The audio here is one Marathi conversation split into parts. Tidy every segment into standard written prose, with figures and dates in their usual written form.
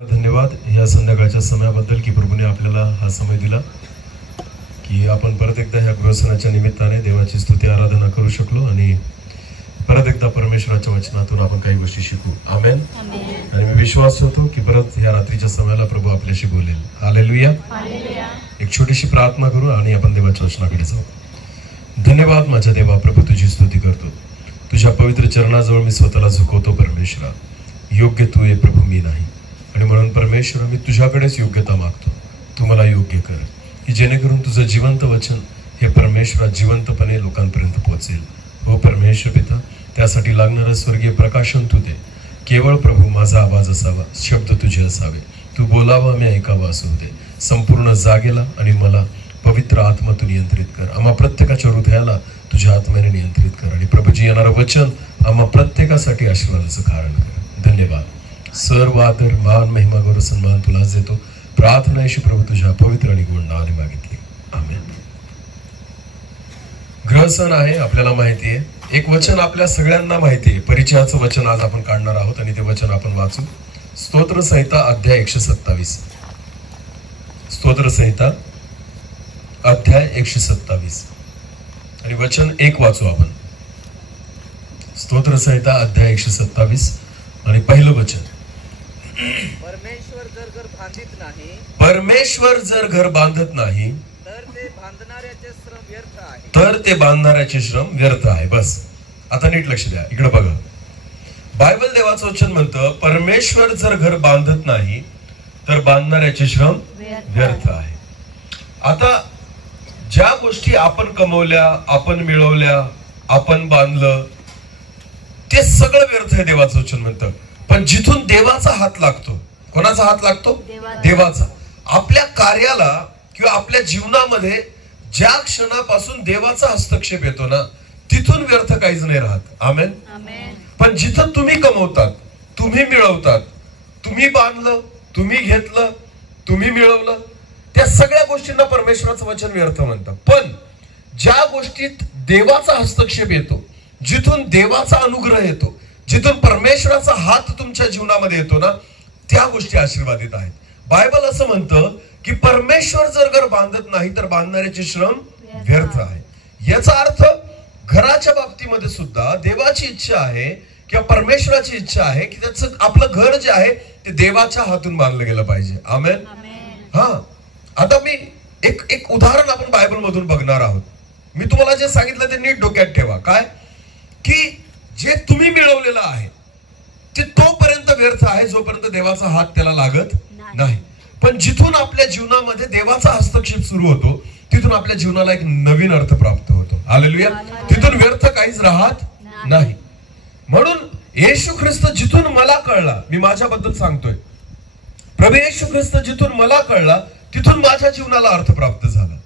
धन्यवाद या संध्याकाळच्या समयाबद्दल की प्रभूने आपल्याला हा समय दिला की आपण परत एकदा ह्या गृहसणाच्या निमित्ताने देवाची स्तुती आराधना करू शकलो आणि परत एकदा परमेश्वराच्या वचनातून आपण काही गोष्टी शिकू. आमेन. आणि मी विश्वास ठेवतो की परत ह्या रात्रीच्या समयाला प्रभू आपल्याशी बोलेल. हालेलुया. एक छोटीशी प्रार्थना करू आणि आपण देवाच्या वचनाकडे जाऊ. धन्यवाद माझ्या देवा प्रभू, तुझी स्तुती करतो. तुझ्या पवित्र चरणाजवळ मी स्वतःला झुकवतो. परमेश्वरा, योग्य तू आहे प्रभू, मी नाही. आणि म्हणून परमेश्वर, मी तुझ्याकडेच योग्यता मागतो. तू मला योग्य कर की जेणेकरून तुझं जिवंत वचन हे परमेश्वरा जिवंतपणे लोकांपर्यंत पोहोचेल. हो परमेश्वर पिता, त्यासाठी लागणारं स्वर्गीय प्रकाशन तू दे. केवळ प्रभू माझा आवाज असावा, शब्द तुझे असावे. तू बोलावा, मी ऐकावा असू दे. संपूर्ण जागेला आणि मला पवित्र आत्मा तू नियंत्रित कर. आम्हा प्रत्येकाच्या हृदयाला तुझ्या आत्म्याने नियंत्रित कर. आणि प्रभूजी येणारं वचन आम्हा प्रत्येकासाठी आशीर्वादाचं कारण कर. धन्यवाद. सर्व आदर, मान, महिमा, गौरव, सन्मान तुलाच देतो. प्रार्थना येशू प्रभू तुझ्या पवित्र आणि गुण नावाने मागितली. आमेन. ग्रहसण आहे, आपल्याला माहिती आहे. एक वचन आपल्या सगळ्यांना माहिती आहे. परिचयाचं वचन आज आपण काढणार आहोत आणि ते वचन आपण वाचू. स्तोत्र संहिता अध्याय 127. स्तोत्र संहिता अध्याय 127 आणि वचन 1 वाचू आपण. स्तोत्र संहिता अध्याय 127 आणि पहिलं वचन. परमेश्वर जर घर बांधित नाही, परमेश्वर जर घर बांधत नाही तर ते बांधणाऱ्याचे श्रम व्यर्थ आहे. तर ते बांधणाऱ्याचे श्रम व्यर्थ आहे. बस, आता नीट लक्ष द्या, इकडे बघा. बायबल देवाचं वचन म्हणतं, परमेश्वर जर घर बांधत नाही तर बांधणाऱ्याचे श्रम व्यर्थ आहे. आता ज्या गोष्टी आपण कमवल्या, आपण मिळवल्या, आपण बांधलं, ते सगळं व्यर्थ आहे देवाचं वचन म्हणतं. पण जिथून देवाचा हात लागतो, कोणाचा हात लागतो? देवाचा. आपल्या कार्याला किंवा आपल्या जीवनामध्ये ज्या क्षणापासून देवाचा हस्तक्षेप येतो ना, तिथून व्यर्थ काहीच नाही राहत. आमेन. पण जिथं तुम्ही कमवतात, तुम्ही मिळवतात, तुम्ही बांधलं, तुम्ही घेतलं, तुम्ही मिळवलं, त्या सगळ्या गोष्टींना परमेश्वराचं वचन व्यर्थ म्हणतं. पण ज्या गोष्टीत देवाचा हस्तक्षेप येतो, जिथून देवाचा अनुग्रह येतो, जिथून परमेश्वराचा हात तुमच्या जीवनामध्ये येतो ना, त्या गोष्टी आशीर्वादित आहेत. बायबल असं म्हणतं की परमेश्वर जर घर बांधत नाही तर बांधणाऱ्याचे श्रम व्यर्थ आहे. याचा अर्थ घराच्या बाबतीमध्ये सुद्धा देवाची इच्छा आहे किंवा परमेश्वराची इच्छा आहे की त्याचं आपलं घर जे आहे ते देवाच्या हातून बांधलं गेलं पाहिजे. आमेन. हा, आता मी एक उदाहरण आपण बायबल मधून बघणार आहोत. मी तुम्हाला जे सांगितलं ते नीट डोक्यात ठेवा. काय की जे तुम्ही मिळवलेलं आहे ते तोपर्यंत व्यर्थ आहे जोपर्यंत देवाचा हात त्याला लागत नाही. पण जिथून आपल्या जीवनामध्ये देवाचा हस्तक्षेप सुरू होतो, तिथून आपल्या जीवनाला एक नवीन अर्थ प्राप्त होतो. हालेलुया. तिथून व्यर्थ काहीच राहत नाही. म्हणून येशू ख्रिस्त जिथून मला कळला, मी माझ्याबद्दल सांगतोय, प्रभू येशू ख्रिस्त जिथून मला कळला तिथून माझ्या जीवनाला अर्थ प्राप्त झाला.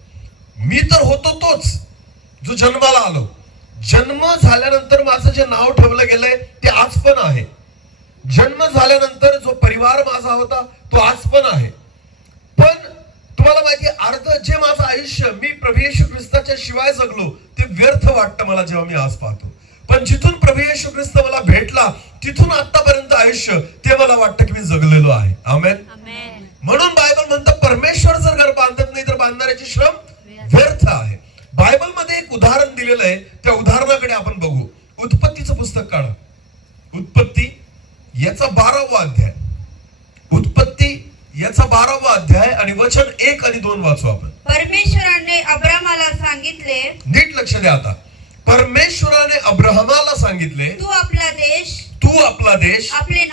मी तर होतो तोच जो जन्माला आलो. जन्म झाल्यानंतर माझं जे नाव ठेवलं गेलंय ते आज पण आहे. जन्म झाल्यानंतर जो परिवार माझा होता तो आज पण आहे. पण तुम्हाला माहिती आहे, अर्ध जे माझं आयुष्य मी प्रभू येशू ख्रिस्ताच्या शिवाय जगलो ते व्यर्थ वाटतं मला जेव्हा मी आज पाहतो. पण जिथून प्रभू येशू ख्रिस्त मला भेटला तिथून आतापर्यंत आयुष्य ते मला वाटतं की मी जगलेलो आहे. आमेन. म्हणून बायबल म्हणतं परमेश्वर जर घर बांधत नाही तर बांधणाऱ्याचे श्रम व्यर्थ आहे. बायबल मध्ये एक उदाहरण दिलेलं आहे, त्या उदाहरणाकडे आपण बघू. उत्पत्तीचं पुस्तक काढा. उत्पत्ती याचा 12वा अध्याय. उत्पत्ती याचा 12वा अध्याय आणि वचन 1 आणि 2 वाचू आपण. परमेश्वराने अब्रामाला सांगितले, नीट लक्ष द्या आता. परमेश्वराने अब्राहमाला सांगितले, तू आपला देश, आपले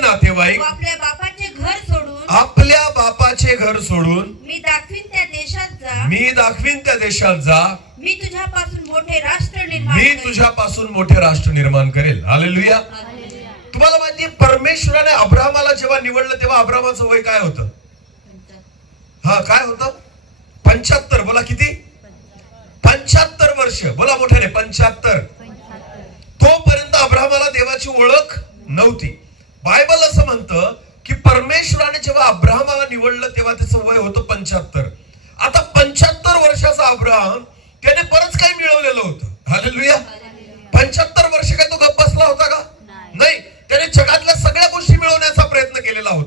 नातेवाईक, आपल्या बापाचे घर सोडून मी दाखवीन त्या देशात जा. मी तुझ्यापासून मोठे राष्ट्र निर्माण करेल. हालेलुया. तुम्हाला माहिती, परमेश्वराने अब्राहमाला जेव्हा निवडलं तेव्हा अब्राहमाचं वय काय होतं? हा, काय होतं? 75. बोला किती? 75 वर्ष. बोला मोठ्याने, 75. तोपर्यंत अब्राहमाला देवाची ओळख नव्हती. बायबल असं म्हणतं की परमेश्वराने जेव्हा अब्राहमाला निवडलं तेव्हा त्याचं वय होतं 75. आता 75 वर्षाचा अब्राहम त्याने बरंच काही मिळवलेलं होतं. हालेलुया. 75 वर्ष काय तो गप्प बसला होता का? नाही. त्याने जगातल्या सगळ्या गोष्टी मिळवण्याचा प्रयत्न केलेला होता.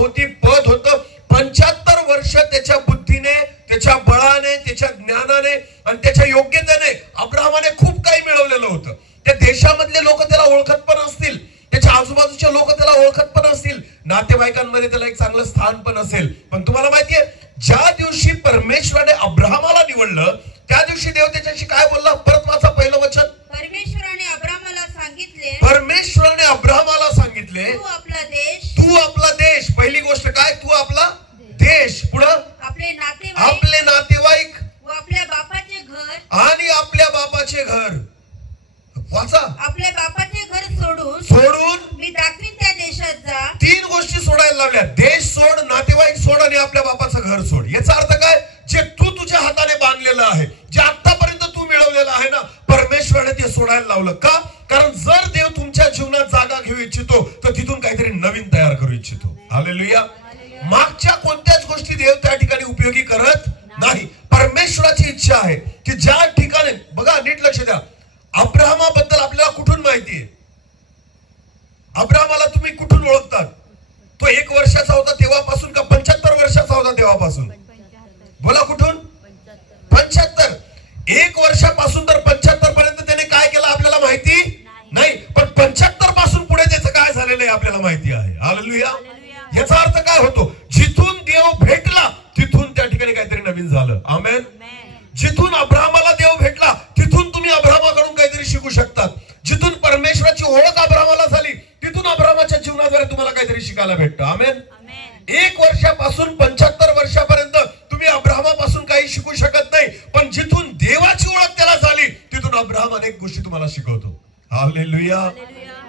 होती, पद होतं. 75 वर्ष त्याच्या बुद्धीने, त्याच्या बळाने, त्याच्या ज्ञानाने आणि त्याच्या योग्यतेने अब्राहमाने खूप काही मिळवलेलं होतं. त्या देशामधले लोक त्याला ओळखत पण असतील, त्याच्या आजूबाजूचे लोक त्याला ओळखत पण असतील, नातेवाईकांमध्ये त्याला एक चांगलं स्थान पण असेल. पण तुम्हाला माहितीये, ज्या दिवशी परमेश्वराने अब्राहमाला निवडलं त्या दिवशी देव त्याच्याशी काय बोलला? परत वाचा पहिलं वचन. परमेश्वराने अब्राहमाला सांगितले, परमेश्वराने अब्राहमाला सांगितले, तू आपला देश, पहिली गोष्ट काय? तू आपला देश, पुढं आपले नातेवाईक व आपल्या बापाचे घर आणि आपल्या बापाचे घर. वाचा. आपल्या बापाचे घर सोडून सोडून मी दाखवीन त्या देशात जा. 3 गोष्टी सोडायला लावल्या. देश सोड, नातेवाईक सोड आणि आपल्या बापाचं घर सोड. याचा अर्थ काय? जे तू तुझ्या हाताने बांधलेलं आहे, जे आतापर्यंत तू मिळवलेलं आहे ना, परमेश्वराने ते सोडायला लावलं. का? कारण जर देव तुमच्या जीवनात जागा घेऊ इच्छितो तर तिथून काहीतरी नवीन तयार करू इच्छितो. हालेलुया. मागच्या कोणत्याच गोष्टी देव त्या ठिकाणी उपयोगी करत नाही. परमेश्वराची इच्छा आहे की ज्या ठिकाणी, बघा नीट लक्ष द्या, अब्राहमाबद्दल आपल्याला कुठून माहिती आहे? अब्राहमाला तुम्ही कुठून ओळखतात? तो 1 वर्षाचा होता तेव्हापासून का 75 वर्षाचा होता तेव्हापासून? बोला कुठून? 75. 1 वर्षापासून तर 75 पर्यंत त्याने काय केलं आपल्याला माहिती नाही, पण 75 पासून पुढे त्याचं काय झालेलं आहे आपल्याला माहिती आहे. हालेलुया. याचा अर्थ काय होतो? जिथून देव भेटला तिथून त्या ठिकाणी काहीतरी नवीन झालं. आमेन. जिथून अब्राहमाला देव भेटला तिथून तुम्ही अब्राहमाकडून काहीतरी शिकू शकतात. जिथून परमेश्वराची ओळख अब्राहमाला झाली तिथून अब्राहमाच्या जीवनाद्वारे तुम्हाला काहीतरी शिकायला भेटतं. आमेन. 1 वर्षापासून 75 वर्षापर्यंत तुम्ही अब्राहमापासून काही शिकू शकत नाही, पण जिथून देवाची ओळख त्याला झाली तिथून अब्राहम अनेक गोष्टी तुम्हाला शिकवतो. हालेलुया.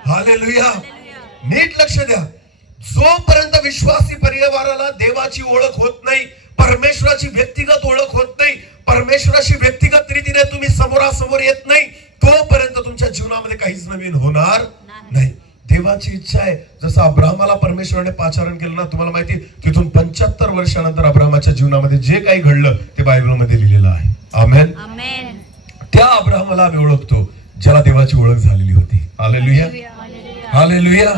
हालेलुया. नीट लक्ष द्या. जोपर्यंत विश्वासी परिवाराला देवाची ओळख होत नाही, परमेश्वराची व्यक्तिगत ओळख होत नाही, परमेश्वराशी व्यक्तिगत रीतीने तुम्ही समोरासमोर येत नाही, तोपर्यंत तुमच्या जीवनामध्ये काहीच नवीन होणार नाही. देवाची इच्छा आहे जसं अब्राहमाला परमेश्वराने पाचारण केलं ना, तुम्हाला माहिती, तिथून 75 वर्षानंतर अब्राहमाच्या जीवनामध्ये जे काही घडलं ते बायबलमध्ये लिहिलेलं आहे. आमेन. त्या अब्राहमाला आम्ही ओळखतो ज्याला देवाची ओळख झालेली होती. हालेलुया. हालेलुया.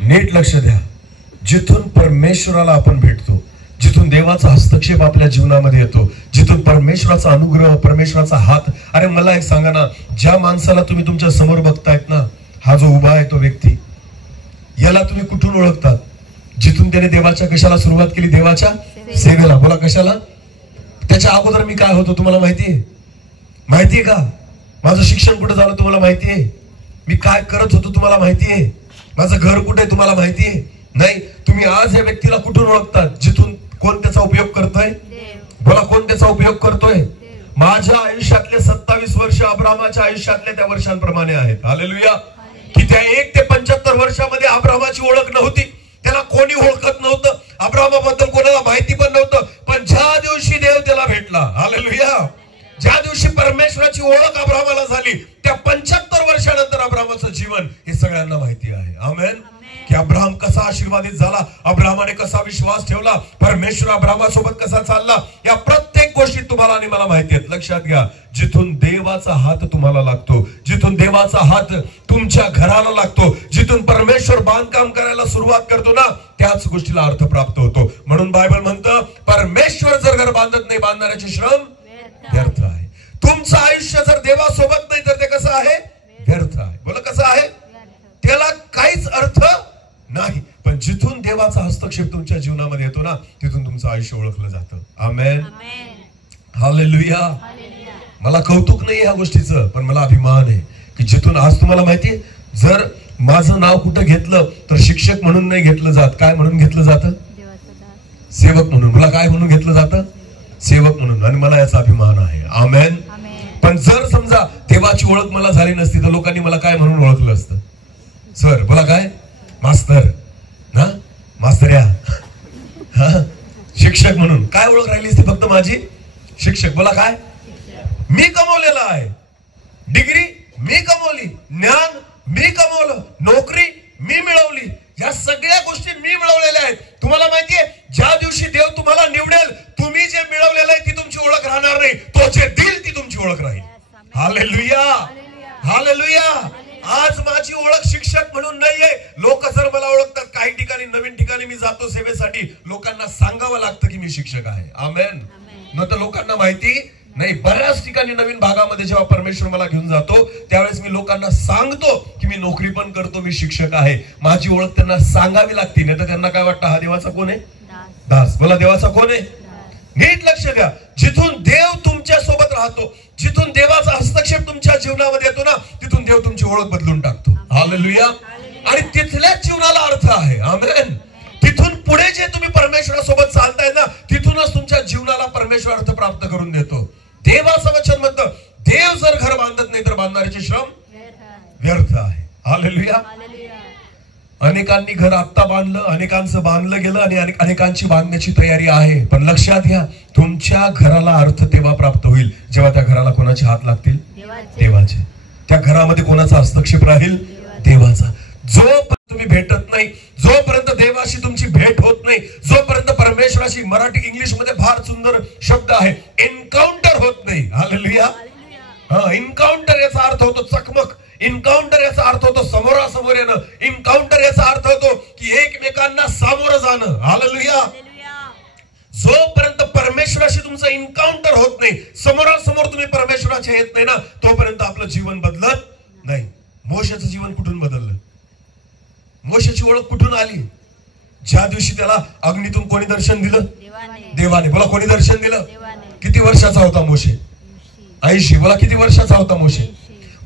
नीट लक्ष द्या. जिथून परमेश्वराला आपण भेटतो, जिथून देवाचा हस्तक्षेप आपल्या जीवनामध्ये येतो, जिथून परमेश्वराचा अनुग्रह, परमेश्वराचा हात. अरे मला एक सांगा ना, ज्या माणसाला तुम्ही तुमच्या समोर बघतायत ना, हा जो उभा आहे तो व्यक्ती, याला तुम्ही कुठून ओळखतात? जिथून त्याने देवाच्या कशाला सुरुवात केली? देवाच्या सेवेला. बोला कशाला? त्याच्या अगोदर मी काय होतो तुम्हाला माहितीये? माहितीये का? माझं शिक्षण कुठे झालं तुम्हाला माहितीये? मी काय करत होतो तुम्हाला माहितीये? माझं घर कुठे तुम्हाला माहितीये? नाही. तुम्ही आज या व्यक्तीला कुठून ओळखतात? जिथून. कोण त्याचा उपयोग करतोय? बोला कोण त्याचा उपयोग करतोय? माझ्या आयुष्यातले 27 वर्ष अब्राहमाच्या आयुष्यातले त्या वर्षांप्रमाणे आहेत. हालेलुया. की त्या 1 ते 75 वर्षामध्ये अब्राहमाची ओळख नव्हती, त्याला कोणी ओळखत नव्हतं, अब्राहमाबद्दल कोणाला माहिती पण नव्हतं. पण ज्या दिवशी देव त्याला भेटला, हालेलुया, ज्या दिवशी परमेश्वराची ओळख अब्राहमाला झाली, त्या 75 वर्षानंतर अब्राहमाचं जीवन हे सगळ्यांना माहिती आहे. आमेन. की अब्राहम कसा आशीर्वादित झाला, अब्राहमाने कसा विश्वास ठेवला, परमेश्वर अब्राहमासोबत कसा चालला, या प्रत्येक गोष्टी तुम्हाला आणि मला माहिती आहेत. लक्षात घ्या, जिथून देवाचा हात तुम्हाला लागतो, जिथून देवाचा हात तुमच्या घराला लागतो, जिथून परमेश्वर बांधकाम करायला सुरुवात करतो ना, त्याच गोष्टीला अर्थ प्राप्त होतो. म्हणून बायबल म्हणतं, परमेश्वर जर घर बांधत नाही, बांधणाऱ्याचे श्रम व्यर्थ आहे. तुमचं आयुष्य जर देवासोबत नाही तर ते कसं आहे? व्यर्थ आहे. बोला कसं आहे? त्याला काहीच अर्थ नाही. पण जिथून देवाचा हस्तक्षेप तुमच्या जीवनामध्ये येतो ना, तिथून तुमचं आयुष्य ओळखलं जातं. आमेन. हालेलुया. मला कौतुक नाही ह्या गोष्टीचं, पण मला अभिमान आहे की जिथून आज तुम्हाला माहितीये, जर माझं नाव कुठं घेतलं तर शिक्षक म्हणून नाही घेतलं जात. काय म्हणून घेतलं जातं? सेवक म्हणून. मला काय म्हणून घेतलं जातं? सेवक म्हणून. आणि मला याचा अभिमान आहे. आमेन. पण जर समजा देवाची ओळख मला झाली नसती तर लोकांनी मला काय म्हणून ओळखलं असतं? सर. बोला काय? मास्तर. ना मास्तर्या. शिक्षक म्हणून. काय ओळख राहिली असती फक्त माझी? शिक्षक. बोला काय? मी कमवलेला आहे. डिग्री मी कमवली, ज्ञान मी कमवलं, नोकरी मी मिळवली, या सगळ्या गोष्टी मी मिळवलेल्या आहेत. तुम्हाला माहितीये, ज्या दिवशी देव तुम्हाला निवडेल, तुम्ही जे मिळवलेलं आहे ती तुमची ओळख राहणार नाही, तो जे देईल ती तुमची ओळख राहील. हालेलुया. हालेलुया. आज माझी ओळख शिक्षक म्हणून नाहीये. लोक जर मला ओळखतात, काही ठिकाणी नवीन ठिकाणी मी जातो सेवेसाठी, लोकांना सांगावं लागतं की मी शिक्षक आहे. आमेन. न तर लोकांना माहिती नाही. बऱ्याच ठिकाणी नवीन भागामध्ये जेव्हा परमेश्वर मला घेऊन जातो त्यावेळेस मी लोकांना सांगतो की मी नोकरी पण करतो, मी शिक्षक आहे. माझी ओळख त्यांना सांगावी लागते, नाही तर त्यांना काय वाटतं, हा देवाचा कोण आहे? दास. बोला, देवाचा कोण आहे? नीट लक्ष द्या. जिथून देव तुमच्या सोबत राहतो, जिथून देवाचा हस्तक्षेप तुमच्या जीवनामध्ये येतो ना, तिथून देव तुमची ओळख बदलून टाकतो. हालेलुया. आणि तिथल्याच जीवनाला अर्थ आहे. आमेन. तिथून पुढे जे तुम्ही परमेश्वरासोबत चालताय ना, तिथूनच तुमच्या जीवनाला परमेश्वर अर्थ प्राप्त करून देतो. देवाचं वचन म्हणतं, देव जर घर बांधत नाही तर बांधणाऱ्याचे श्रम व्यर्थ आहे. हालेलुया. अनेकांनी घर आत्ता बांधलं, अनेकांचं बांधलं गेलं आणि अनेकांची बांधण्याची तयारी आहे. पण लक्षात घ्या, तुमच्या घराला अर्थ तेव्हा प्राप्त होईल जेव्हा त्या घराला कोणाचे हात लागतील? देवाचे. त्या घरामध्ये कोणाचा हस्तक्षेप राहील? देवाचा. जोपर्यंत तुम्ही भेटत नाही, जोपर्यंत देवाशी तुमची भेट होत नाही, जोपर्यंत परमेश्वराशी, मराठी इंग्लिश मध्ये फार सुंदर शब्द आहे, एन्काउंटर होत नाही. हालेलुया. एन्काउंटर याचा अर्थ होतो चकमक. एन्काउंटर याचा अर्थ होतो समोरासमोर येणं. एन्काउंटर याचा अर्थ होतो की एकमेकांना सामोरं जाणं. हालेलुया. जोपर्यंत परमेश्वराशी तुमचं एन्काउंटर होत नाही, समोरासमोर तुम्ही परमेश्वराच्या येत नाही ना, तोपर्यंत आपलं जीवन बदलत नाही. मोशेचं जीवन कुठून बदललं? मोशेची ओळख कुठून आली? ज्या दिवशी त्याला अग्नीतून कोणी दर्शन दिलं? देवाने. बोला, कोणी दर्शन दिलं? किती वर्षाचा होता मोशे? 80. बोला, किती वर्षाचा होता मोशे?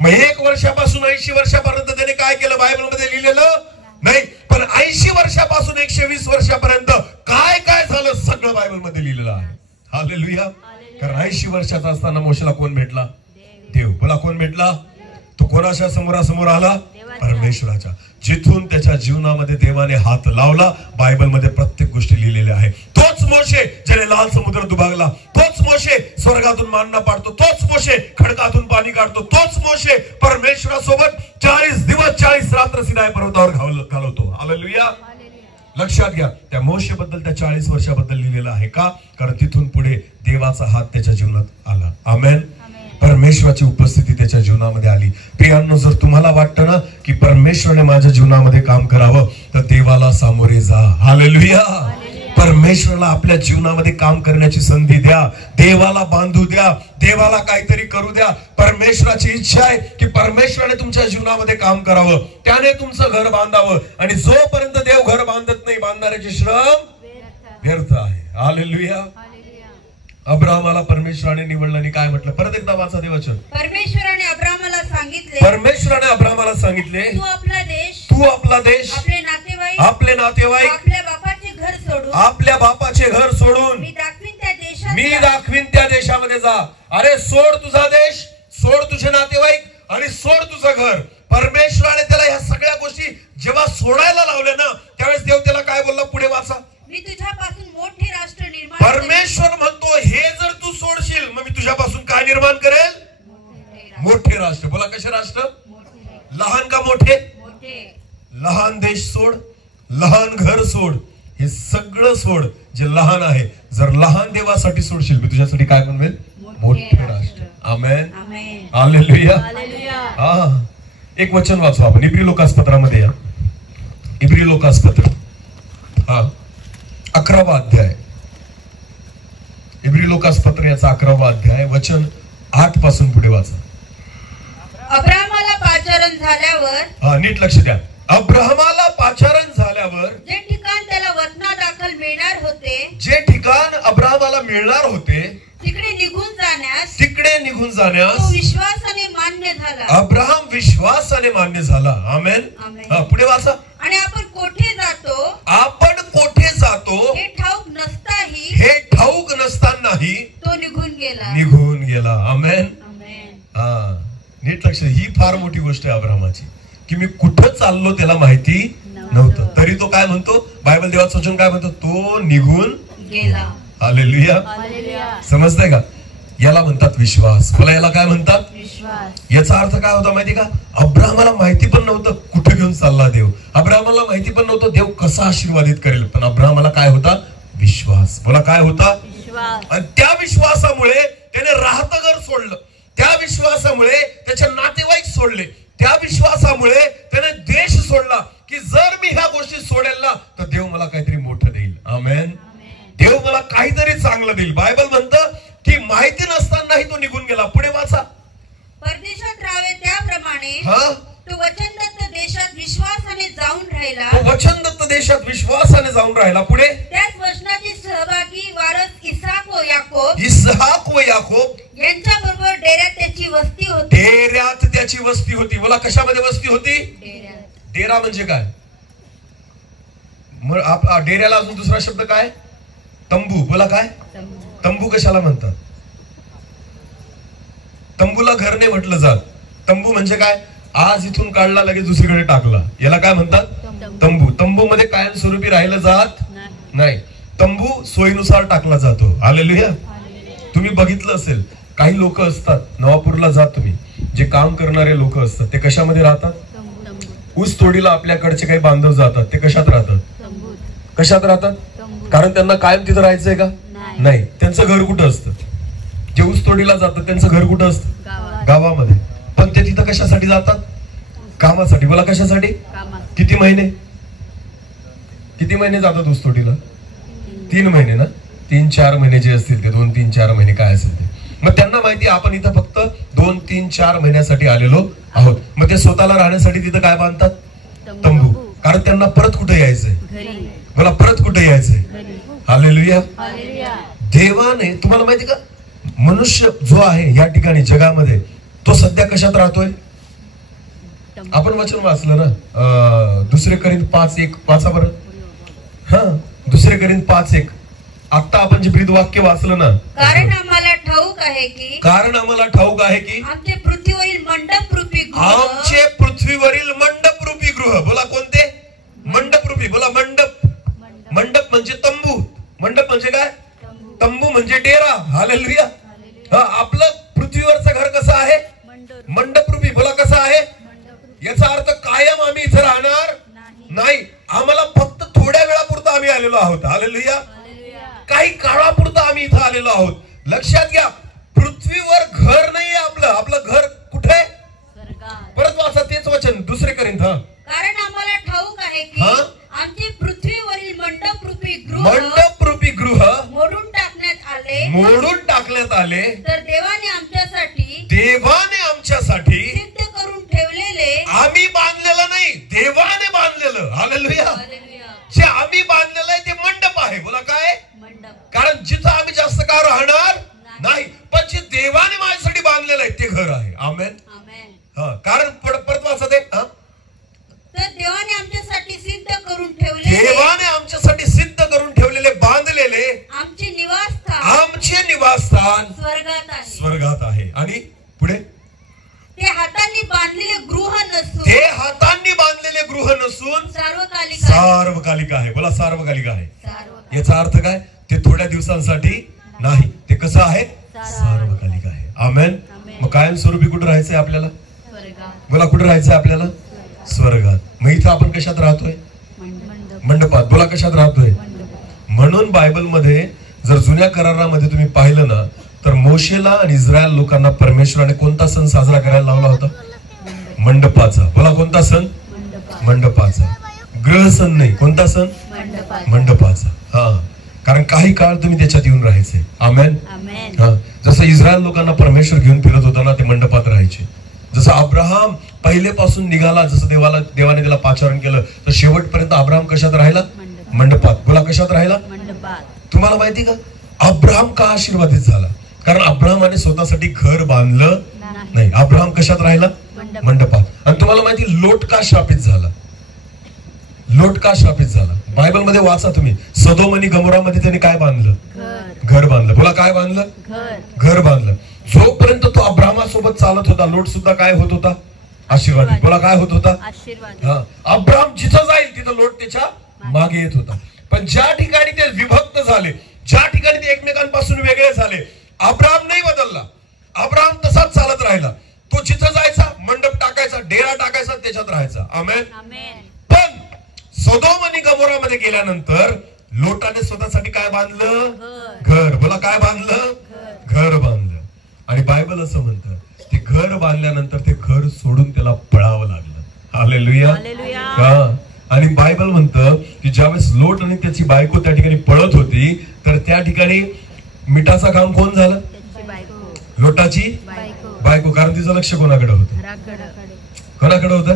मग 1 वर्षापासून 80 वर्षापर्यंत त्याने काय केलं? बायबल मध्ये लिहिलेलं नाही, पण 80 वर्षापासून 120 वर्षापर्यंत काय काय झालं सगळं बायबल मध्ये लिहिलेलं आहे. हालेलुया. कारण 80 वर्षाचा असताना मोशेला कोण भेटला? देव. बोला, कोण भेटला? तो कोणाच्या समोरासमोर आला? परमेश्वराच्या. जिथून त्याच्या जीवनामध्ये देवाने हात लावला, बायबल मध्ये प्रत्येक गोष्टी लिहिलेल्या आहे. तोच मोशे ज्याने लाल समुद्र दुभागला, तोच मोशे स्वर्गातून मान्ना पाडतो, तोच मोशे खडकातून पाणी काढतो, तोच मोशे परमेश्वरासोबत 40 दिवस 40 रात्र सिनाई पर्वतावर घालवतो. हालेलुया. लक्षात घ्या, त्या मोशेबद्दल, त्या 40 वर्षाबद्दल लिहिलेलं आहे. का? कारण तिथून पुढे देवाचा हात त्याच्या जीवनात आला. आमेन. परमेश्वराची उपस्थिती त्याच्या जीवनामध्ये आली. प्रियांनो, जर तुम्हाला वाटतं ना की परमेश्वराने माझ्या जीवनामध्ये काम करावं, तर देवाला सामोरे जा. हालेलुया. परमेश्वराला आपल्या जीवनामध्ये काम करण्याची संधी द्या. देवाला बांधू द्या. देवाला काहीतरी करू द्या. परमेश्वराची इच्छा आहे की परमेश्वराने तुमच्या जीवनामध्ये काम करावं, त्याने तुमचं घर बांधावं. आणि जोपर्यंत देव घर बांधत नाही, बांधणाऱ्याचे श्रम व्यर्थ आहे. हालेलुया. अब्राहमाला परमेश्वराने निवडलं आणि काय म्हटलं? परत एकदा वाचा देवाचं. परमेश्वराने अब्राहमाला सांगितले, परमेश्वराने अब्राहमाला सांगितले, तू आपला देश, आपले नातेवाईक, आपल्या बापाचे घर सोडून, आपल्या बापाचे घर सोडून मी दाखवीन त्या देशामध्ये जा. अरे, सोड तुझा देश, सोड तुझे नातेवाईक आणि सोड तुझं घर. परमेश्वराने त्याला ह्या सगळ्या गोष्टी जेव्हा सोडायला लावल्या ना, त्यावेळेस देव त्याला काय बोलला? पुढे वाचा. मी तुझ्यापासून मोठे राष्ट्र निर्माण. परमेश्वर म्हणतो, हे जर तू सोडशील, मग मी तुझ्यापासून काय निर्माण करेल? मोठे राष्ट्र. बोला, कसे राष्ट्र? लहान का मोठे? लहान देश सोड, लहान घर सोड, हे सगळं सोड जे लहान आहे. जर लहान देवासाठी सोडशील, मी तुझ्यासाठी काय बनवेल? मोठे राष्ट्र. आमेन. हालेलुया. हा, एक वचन वाचू आपण इब्री लोकासपत्रामध्ये. या इब्री लोकासपत्र, 11वा अध्याय. इब्री लोकासपत्र याचा 11वा अध्याय, वचन 8 पासून पुढे वाचा. अब्राहमाला पाचारण झाल्यावर, नीट लक्ष द्या. अब्राहमाला पाचारण झाल्यावर जे ठिकाण त्याला वचनादाखल मिळणार होते, जे ठिकाण अब्राहमाला मिळणार होते, तिकडे निघून जाण्यास तो विश्वासाने मान्य झाला. अब्राहम विश्वासाने मान्य झाला. आमेन. पुढे वाचा. आणि आपण कोठे जातो हे ठाऊक नसतानाही तो निघून गेला. आमेन. नीट लक्ष. ही फार मोठी गोष्ट आहे अब्राहमाची, की मी कुठं चाललो त्याला माहिती नव्हतं, तरी तो काय म्हणतो? बायबल देवाचं वचन काय म्हणतो? तो निघून गेला. हालेलुया. समजतंय का? याला म्हणतात विश्वास. मला याला काय म्हणतात? विश्वास. याचा अर्थ काय होता माहिती का? अब्राहमाला माहिती पण नव्हतं कुठे घेऊन चालला देव. अब्राहमाला माहिती पण नव्हतं देव कसा आशीर्वादित करेल, पण अब्राहमाला काय होता? विश्वास. बोला, काय होता? आणि त्या विश्वासामुळे त्याने राहतं घर सोडलं, त्या विश्वासामुळे त्याचे नातेवाईक सोडले, त्या विश्वासामुळे त्याने द्वेष सोडला की जर मी ह्या गोष्टी सोडेल ना तर देव मला काहीतरी मोठं देईल. आमेन. देव मला काहीतरी चांगलं देईल. बायबल म्हणतं की माहिती नसतानाही तो निघून गेला. पुढे वाचा. परदेशात राहावे त्याप्रमाणे हा, तो वचनदत्त देशात विश्वासाने जाऊन राहिला. तो वचनदत्त देशात विश्वासाने जाऊन राहिला. पुढे त्याच वचनाची सहभागी वारस इसाक व याकोब इस्हाक व याकोब यांच्या बरोबर डेऱ्यात त्याची वस्ती होती. डेऱ्यात त्याची वस्ती होती. बोला कशामध्ये वस्ती होती? डेऱ्यात. डेरा म्हणजे काय? डेऱ्याला अजून दुसरा शब्द काय? तंबू. बोला काय? तंबू कशाला म्हणतात? तंबूला घर नाही म्हटलं जात. तंबू म्हणजे काय? आज इथून काढला लगेच दुसरीकडे टाकला, याला काय म्हणतात? तंबू. तंबू मध्ये कायमस्वरूपी राहिलं जात नाही. तंबू सोयीनुसार टाकला जातो. हालेलुया. तुम्ही बघितलं असेल काही लोक असतात, नवापूरला जात तुम्ही, जे काम करणारे लोक असतात ते कशामध्ये राहतात? ऊस तोडीला आपल्याकडचे काही बांधव जातात, ते कशात राहतात? कशात राहतात? कारण त्यांना कायम तिथं राहायचंय का? नाही. त्यांचं घर कुठं असतं? जे ऊस तोडीला जातात त्यांचं घर कुठं असतं? गावामध्ये. पण ते तिथं कशासाठी जातात? कामासाठी. बोला कशासाठी? किती महिने? किती महिने जातात ऊस तोडीला? 3 महिने ना? 3-4 महिने जे असतील ते, 2-3-4 महिने काय असेल ते. मग त्यांना माहिती आपण इथं फक्त 2-3-4 महिन्यासाठी आलेलो आहोत. मग ते स्वतःला राहण्यासाठी तिथं काय बांधतात? तंबू. कारण त्यांना परत कुठे यायचंय? मला परत कुठे यायचंय? हालेलुया. देवाने, तुम्हाला माहिती का, मनुष्य जो आहे या ठिकाणी जगामध्ये तो सध्या कशात राहतोय? आपण वचन वाचलं ना, 2 कोरिंथ 5:1 वाचा बरं. हा, 2 कोरिंथ 5:1. आता आपण जे ब्रीदवाक्य वाचलं ना, कारण आम्हाला ठाऊक आहे की कारण आम्हाला ठाऊक आहे की आमचे पृथ्वीवरील मंडपरूपी गृह आमचे पृथ्वीवरील मंडपरूपी गृह. बोला कोणते? मंडपरूपी. बोला मंडप. मंडप म्हणजे तंबू. मंडप म्हणजे काय? तंबू म्हणजे डेरा. हालेलुया. आपलं पृथ्वीवरचं घर कसं आहे? मंडपरूपी. बोला कसं आहे? याचा अर्थ कायम आम्ही इथे राहणार नाही. आम्हाला फक्त थोड्या वेळापुरतं आम्ही आलेलो आहोत. हालेलुया. काही काळापुरतं आम्ही इथं आलेलो आहोत. लक्षात घ्या, पृथ्वीवर घर नाहीये आपलं. आपलं घर कुठे? परत वाचा तेच वचन 2 कोरिंथ. कारण आम्हाला ठाऊक आहे की आमचे पृथ्वीवरील मंडपरूपी गृह मोडून टाकण्यात आले. मोडून टाकण्यात आले. तर देवाने आमच्यासाठी सिद्ध करून ठेवलेले आम्ही बांधलेलं नाही, देवाने बांधलेलं. हालेलुया. जे आम्ही बांधलेलं आहे ते मंडप आहे. बोला काय? कारण जिथं आम्ही जास्त काळ राहणार नाही, पण जे देवाने माझ्यासाठी बांधलेलं आहे ते घर आहे. आमेन. कारण परत वाचा ते. तर देवाने आमच्यासाठी सिद्ध करून ठेवलेले, देवाने आमच्यासाठी सिद्ध करून ठेवलेले, बांधलेले आमचे निवासस्थान स्वर्गात आहे. आणि पुढे ते हातांनी बांधलेले गृह नसून सार्वकालिक आहे. बोला सार्वकालिक आहे. याचा अर्थ काय? ते थोड्या दिवसांसाठी नाही, ते कसं आहे? सार्वकालिक आहे. आमेन. मग कायमस्वरूपी कुठे राहायचंय आपल्याला? बोला कुठे राहायचंय आपल्याला? स्वर्गात. मग इथं आपण कशात राहतोय? मंडपात. बोला कशात राहतोय? म्हणून बायबल मध्ये जर जुन्या करारामध्ये तुम्ही पाहिलं ना, तर मोशेला आणि इस्रायल लोकांना परमेश्वराने कोणता सण साजरा करायला लावला होता? मंडपाचा. बोला कोणता सण? मंडपाचा. ग्रह सण नाही. कोणता सण? मंडपाचा. हा, कारण काही काळ तुम्ही त्याच्यात येऊन राहायचे. आमेन. हा, जसं इस्रायल लोकांना परमेश्वर घेऊन फिरत होता ना, ते मंडपात राहायचे. जसं अब्राहम पहिलेपासून निघाला, जसं देवाने त्याला पाचारण केलं, तर शेवटपर्यंत अब्राहम कशात राहिला? मंडपात. बोला कशात राहिला? तुम्हाला माहिती का अब्राहम का आशीर्वादित झाला? कारण अब्राहमाने स्वतःसाठी घर बांधलं नाही. अब्राहम कशात राहिला? मंडपात. आणि तुम्हाला माहिती लोट का शापित झाला? लोट का शापित झाला? बायबल मध्ये वाचा तुम्ही. सदोम आणि गमोरामध्ये त्याने काय बांधलं? घर बांधलं. बोला काय बांधलं? घर बांधलं. जोपर्यंत तो अब्राहमासोबत चालत होता, लोट सुद्धा काय होत होता? आशीर्वादित. बोला काय होत होता? हा, अब्राहम जिथं जाईल तिथं लोट त्याच्या मागे येत होता. पण ज्या ठिकाणी ते विभक्त झाले, ज्या ठिकाणी ते एकमेकांपासून वेगळे झाले, अब्राहम नाही बदलला. अब्राहम तसाच चालत राहिला. तो जिथं जायचा, मंडप टाकायचा, डेरा टाकायचा, त्याच्यात राहायचा. आमेन. पण सदोम आणि गमोरामध्ये गेल्यानंतर लोटाने स्वतःसाठी काय बांधलं? घर. बोला काय बांधलं? घर बांधलं. आणि बायबल असं म्हणतं ते घर बांधल्यानंतर ते घर सोडून त्याला पळावं लागलं. हालेलुया. हा. आणि बायबल म्हणतं की ज्यावेळेस लोट आणि त्याची बायको त्या ठिकाणी पळत होती तर त्या ठिकाणी मिठाचं काम कोण झालं? लोटाची बायको. कारण तिचं लक्ष कोणाकडे होतं? कोणाकडे होतं?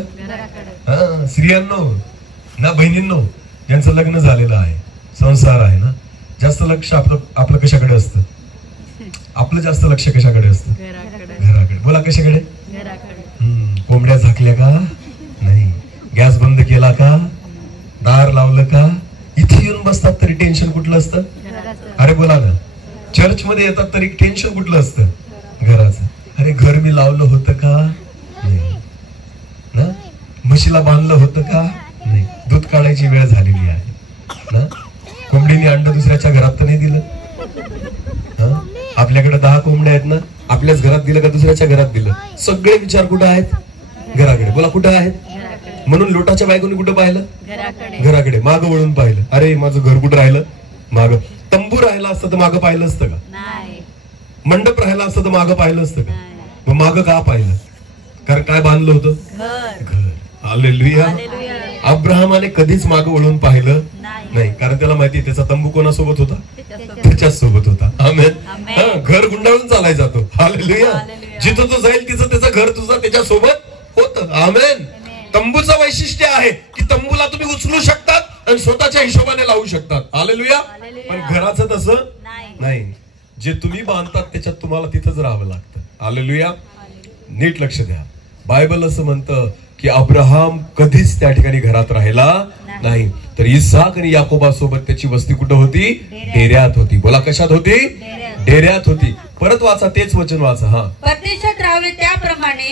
हा. स्त्रियांनो ना बहिणींनो, ज्यांचं लग्न झालेलं आहे, संसार आहे ना, जास्त लक्ष आपलं कशाकडे असतं? आपलं जास्त लक्ष कशाकडे असतं? घराकडे. बोला कशाकडे? कोंबड्या झाकल्या का नाही? गॅस बंद केला का? दार लावलं का? इथे येऊन बसतात तरी टेन्शन कुठलं असतं? अरे बोला ना. चर्च मध्ये येतात तरी टेन्शन कुठलं असतं? घराचं. अरे घर मी लावलं होतं का नाही ना? म्हशीला बांधलं होतं का नाही? दूध काढायची वेळ झालेली आहे ना. कोंबडीने अंड दुसऱ्याच्या घरात तर नाही दिलं. आपल्याकडे 10 कोंबड्या आहेत ना, आपल्याच घरात दिलं का दुसऱ्याच्या घरात दिलं? सगळे विचार कुठं आहेत? घराकडे. बोला कुठं आहेत? म्हणून लोटाच्या बायकोने कुठं पाहिलं? घराकडे. माग वळून पाहिलं. अरे माझं घर कुठं राहिलं? माग. तंबू राहिला असतं तर मागं पाहिलं असतं का? मंडप राहिला असतं तर मागं पाहिलं असतं का? मग मागं का पाहिलं? कारण काय बांधलं होतं? घर. हालेलुया. अब्राहमाने कधीच मागं वळून पाहिलं नाही, कारण त्याला माहिती त्याचा तंबू कोणासोबत होता? त्याच्याच सोबत होता. आमेन. घर गुंडाळून चालायचा तो. हालेलुया. जिथं तो जाईल तिथं त्याचं घर तुझं त्याच्या सोबत होतं. आमेन. तंबूचं वैशिष्ट्य आहे की तंबूला तुम्ही उचलू शकतात आणि स्वतःच्या हिशोबाने लावू शकतात. हालेलुया. पण घराचं तसं नाही. जे तुम्ही बांधतात त्याच्यात तुम्हाला तिथंच राहावं लागतं. हालेलुया. नीट लक्ष द्या. बायबल असं म्हणतं की अब्राहम कधीच त्या ठिकाणी घरात राहिला नाही, तर इसाक आणि याकोबासोबत त्याची वस्ती कुठं होती? डेऱ्यात होती. बोला कशात होती? डेऱ्यात होती. परत वाचा, तेच वचन वाचा. हा. परदेशात राहावे त्याप्रमाणे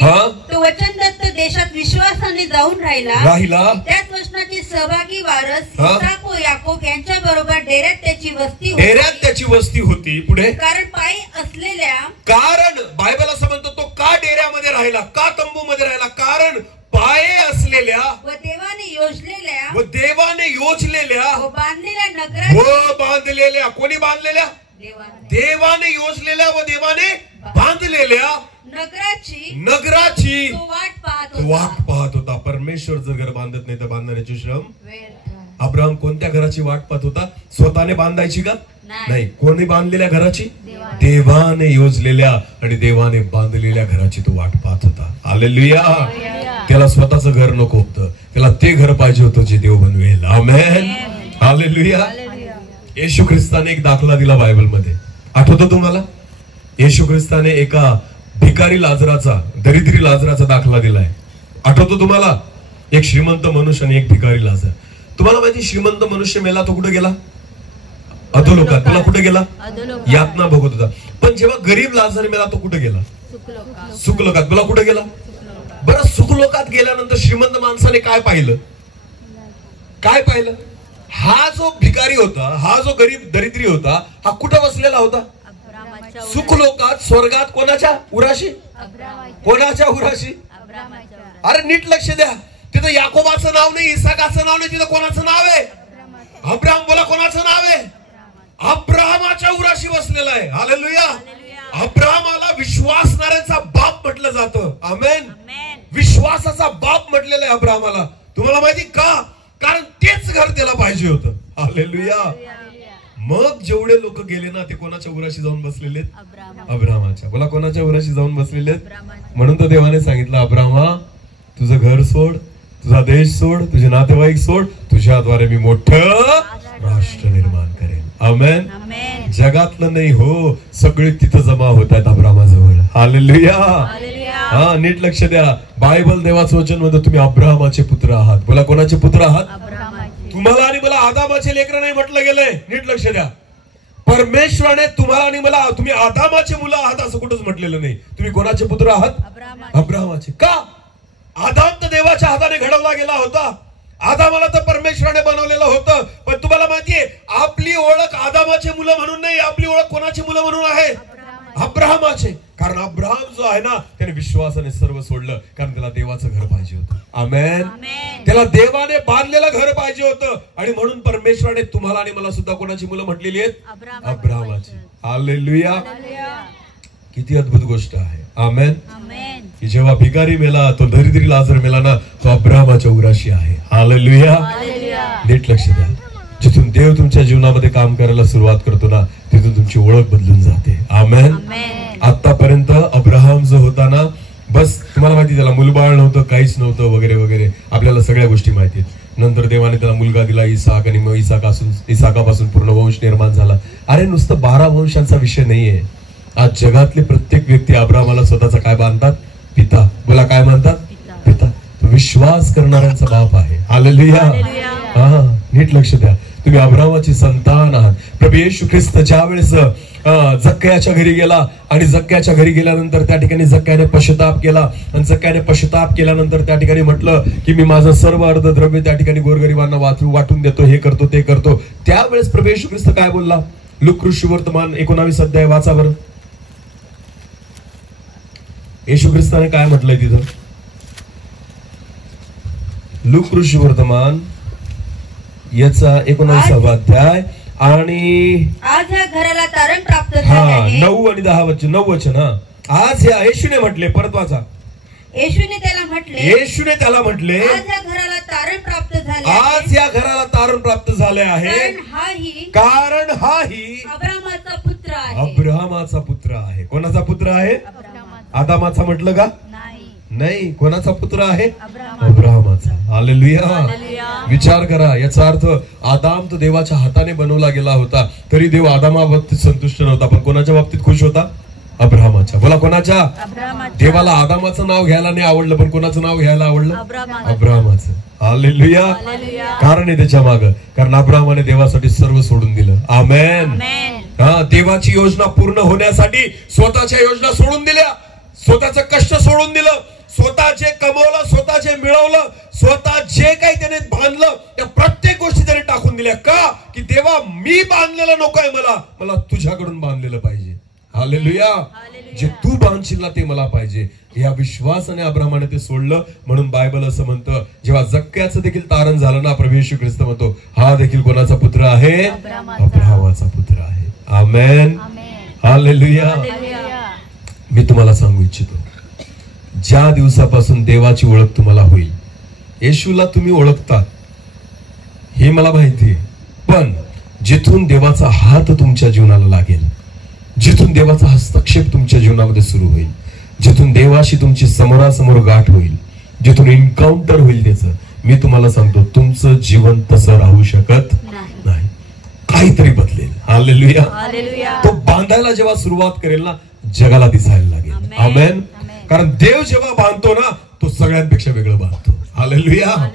तो वचनदत्त देशात विश्वासाने जाऊन राहिला. त्याच वचनाची सहभागी वारस इसाक व याकोब यांच्या बरोबर डेऱ्यात त्याची वस्ती होती. पुढे कारण पायी असलेल्या. कारण बायबल असं म्हणतो तो का डेऱ्यामध्ये राहिला, का तंबू मध्ये राहिला? कारण पाये असलेल्या व देवाने योजलेल्या व बांधलेल्या. कोणी बांधलेल्या? देवाने योजलेल्या व देवाने बांधलेल्या नगराची वाट पाहत होता. परमेश्वर जर घर बांधत नाही तर बांधणाऱ्याचे श्रम. अब्राहम कोणत्या घराची वाट पाहत होता? स्वतःने बांधायची का नाही? कोणी बांधलेल्या घराची? देवाने योजलेल्या आणि देवाने बांधलेल्या घराची तो वाट पाहत होता. हालेलुया. त्याला स्वतःचं घर नको होतं, त्याला ते घर पाहिजे होतं जे देव बनवेल. आमेन. हालेलुया. येशू ख्रिस्ताने एक दाखला दिला बायबल मध्ये. आठवतं तुम्हाला? येशू ख्रिस्ताने एका भिकारी लाजराचा, दरिद्री लाजराचा दाखला दिलाय. आठवतो तुम्हाला? एक श्रीमंत मनुष्य आणि एक भिकारी लाजर. तुम्हाला माहिती श्रीमंत मनुष्य मेला तो कुठे गेला? अधोलोकात. तुला कुठे गेला? यातना भोगत होता. पण जेव्हा गरीब लाजर मेला तो कुठे गेला? सुखलोकात. तुला कुठे गेला? बरं, सुखलोकात गेल्यानंतर श्रीमंत माणसाने काय पाहिलं? काय पाहिलं? हा जो भिकारी होता, हा जो गरीब दरिद्री होता, हा कुठं बसलेला होता? सुखलोकात, स्वर्गात. कोणाच्या उराशी? कोणाच्या उराशी? अरे नीट लक्ष द्या. तिथं याकोबाचं नाव नाही, इसाकाचं नाव नाही, तिथं कोणाचं नाव आहे? अब्राहम. बोला कोणाचं नाव आहे? अब्राहमाच्या उराशी बसलेला आहे. हालेलुया. अब्राहमाला विश्वासणाऱ्याचा बाप म्हटलं जातं. आमेन. विश्वासाचा बाप म्हटलेला आहे अब्राहमाला. तुम्हाला माहिती का? कारण तेच घर त्याला पाहिजे होतं. हालेलुया. मग जेवढे लोक गेले ना ते कोणाच्या उराशी जाऊन बसलेले? अब्राहमाच्या. बोला कोणाच्या उराशी जाऊन बसलेले? म्हणून तर देवाने सांगितलं, अब्राहमा तुझं घर सोड, तुझा देश सोड, तुझे नातेवाईक सोड, तुझ्याद्वारे मी मोठं राष्ट्र निर्माण करेन. आमेन. जगातलं नाही हो, सगळे तिथं जमा होत आहेत अब्राहमाजवळ. हालेलुया. हा. नीट लक्ष द्या. बायबल देवाचं वचन म्हणतं तुम्ही अब्राहमाचे पुत्र आहात. बोला कोणाचे पुत्र आहात? तुम्हाला आणि मला आदामाचे लेकरं नाही म्हटलं गेलंय. नीट लक्ष द्या. परमेश्वराने तुम्हाला आणि मला तुम्ही आदामाचे मुलं आहात असं कुठंच म्हटलेलं नाही. तुम्ही कोणाचे पुत्र आहात? अब्राहमाचे. का? आदाम तर देवाच्या हाताने घडवला गेला होता. आदामाला तर परमेश्वराने बनवलेलं होतं. पण तुम्हाला माहितीये आपली ओळख आदामाचे मुलं म्हणून नाही, आपली ओळख कोणाची मुलं म्हणून आहे? अब्राहमाचे. कारण अब्राहम जो आहे ना त्याने विश्वासाने सर्व सोडलं, कारण त्याला देवाचं घर पाहिजे होतं. आमेन. त्याला देवाने बांधलेलं घर पाहिजे होतं. आणि म्हणून परमेश्वराने तुम्हाला आणि मला सुद्धा कोणाची मुलं म्हटलेली आहेत? अब्राहमाची. हालेलुया. किती अद्भुत गोष्ट आहे. आमेन. आमेन. की जेव्हा भिकारी मेला, तो दरिद्री लाजर मेला ना, तो अब्राहमाच्या उराशी आहे. हालेलुया. नीट लक्ष द्या. जिथून देव तुमच्या जीवनामध्ये काम करायला सुरुवात करतो ना, तिथून तुमची ओळख बदलून जाते. आमेन. आतापर्यंत अब्राहम जो होता ना, बस तुम्हाला माहिती, त्याला मुलबाळ नव्हतं, काहीच नव्हतं, वगैरे वगैरे, आपल्याला सगळ्या गोष्टी माहिती आहेत. नंतर देवाने त्याला मुलगा दिला इसाक, आणि मग इसाकापासून पूर्ण वंश निर्माण झाला. अरे नुसतं 12 वंशांचा विषय नाहीये. आज जगातले प्रत्येक व्यक्ती अब्राहमाला स्वतःचा काय मानतात? पिता. बोला, काय मानतात? पिता. तो विश्वास करणाऱ्यांचा बाप आहे. हालेलुया. हा, नीट लक्ष द्या. तुम्ही अब्राहमाची संतान आहात. प्रभू येशू ख्रिस्त ज्या वेळेस जक्क्याच्या घरी गेला, आणि जक्क्याच्या घरी गेल्यानंतर त्या ठिकाणी जक्क्याने पश्चाताप केला, आणि जक्क्याने पश्चाताप केल्यानंतर त्या ठिकाणी म्हटलं की मी माझं सर्व अर्धद्रव्य त्या ठिकाणी गोरगरिबांना वाटून देतो, हे करतो, ते करतो. त्यावेळेस प्रभू येशू ख्रिस्त काय बोलला? लूका सुवर्तमान 19 अध्याय वाचा बरं. येशू ख्रिस्ताने काय म्हटलंय तिथं? लूका सुवर्तमान याचा 19 अध्याय आणि आज या घराला तारण प्राप्त झाले आहे. 9 आणि 10 वचन. 9 वचन. आज या येशूने म्हटले, परत वाचा. येशूने त्याला म्हटले आज या घराला तारण प्राप्त झाले आहे, कारण हाही अब्राहमाचा पुत्र आहे. कोणाचा पुत्र आहे? आदामाचा म्हटलं का? नाही. कोणाचा पुत्र आहे? अब्राहमाचा. हालेलुया. विचार करा, याचा अर्थ आदाम तर देवाच्या हाताने बनवला गेला होता, तरी देव आदामाबाबतीत संतुष्ट नव्हता, पण कोणाच्या बाबतीत खुश होता? अब्राहमाच्या. बोला, कोणाच्या? देवाला आदामाचं नाव घ्यायला नाही आवडलं, पण कोणाचं नाव घ्यायला आवडलं? अब्राहमाचं. हालेलुया. कारण आहे त्याच्या मागं, कारण अब्राहमाने देवासाठी सर्व सोडून दिलं. आमेन. हा, देवाची योजना पूर्ण होण्यासाठी स्वतःच्या योजना सोडून दिल्या, स्वतःचं कष्ट सोडून दिलं, स्वतः जे कमवलं, स्वतः जे मिळवलं, स्वतः जे काही त्याने बांधलं, त्या प्रत्येक गोष्टी त्याने टाकून दिल्या. का? की देवा, मी बांधलेलं नकोय, मला तुझ्याकडून बांधलेलं पाहिजे. हालेलुया. जे तू बांधशील ना, ते मला पाहिजे. या विश्वासाने अब्राहमाने ते सोडलं. म्हणून बायबल असं म्हणतं, जेव्हा जक्क्याचं देखील तारण झालं ना, प्रभू येशू ख्रिस्त म्हणतो, हा देखील कोणाचा पुत्र आहे? अब्राहमाचा पुत्र आहे. आमेन. हालेलुया. मी तुम्हाला सांगू इच्छितो, ज्या दिवसापासून देवाची ओळख तुम्हाला होईल, येशूला तुम्ही ओळखता हे मला माहिती आहे, पण जिथून देवाचा हात तुमच्या जीवनाला लागेल, जिथून देवाचा हस्तक्षेप तुमच्या जीवनामध्ये सुरू होईल, जिथून देवाशी तुमची समोरासमोर गाठ होईल, जिथून एन्काउंटर होईल त्याचं, मी तुम्हाला सांगतो, तुमचं जीवन तसं राहू शकत नाही. काहीतरी बदलेल. हालेलुया. तो बांधायला जेव्हा सुरुवात करेल ना, जगाला दिसायला लागेल. आमेन. कारण देव जेव्हा बांधतो ना, तो सगळ्यांपेक्षा वेगळं बांधतो. हालेलुया.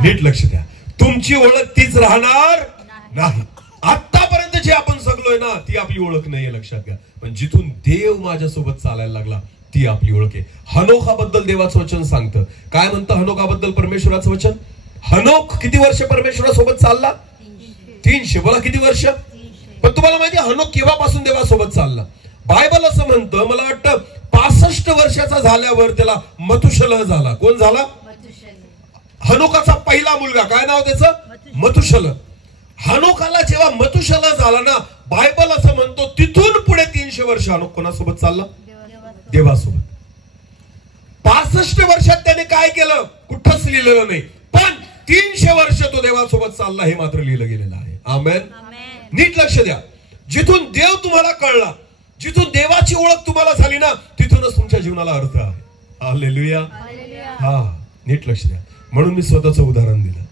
नीट लक्ष द्या. तुमची ओळख तीच राहणार नाही. आतापर्यंत जे आपण जगलोय ना, ती आपली ओळख नाहीये, लक्षात घ्या. पण जिथून देव माझ्यासोबत चालायला लागला, ती आपली ओळख आहे. हनोखाबद्दल देवाचं वचन सांगतं. काय म्हणतं हनोखाबद्दल परमेश्वराचं वचन? हनोख किती वर्ष परमेश्वरासोबत चालला? 300. बोला, किती वर्ष? पण तुम्हाला माहिती हनोख केव्हापासून देवासोबत चालला? बायबल असं म्हणतं, मला वाटतं 65 वर्षाचा झाल्यावर त्याला मतुशलह झाला. कोण झाला? हनोकाचा पहिला मुलगा. काय नाव त्याचं? मतुशलह. हनोकाला जेव्हा मतुशलह झाला ना, बायबल असं म्हणतो, तिथून पुढे 300 वर्ष हनोक कोणासोबत चालला? देवासोबत. 65 वर्षात त्याने काय केलं? कुठंच लिहिलेलं नाही, पण 300 वर्ष तो देवासोबत चालला, हे मात्र लिहिलं गेलेलं आहे. आमेन. नीट लक्ष द्या. जिथून देव तुम्हाला कळला, जिथून देवाची ओळख तुम्हाला झाली ना, तिथूनच तुमच्या जीवनाला अर्थ आहे. हालेलुया. हा, नीट लक्ष द्या. म्हणून मी स्वतःचं उदाहरण दिलं.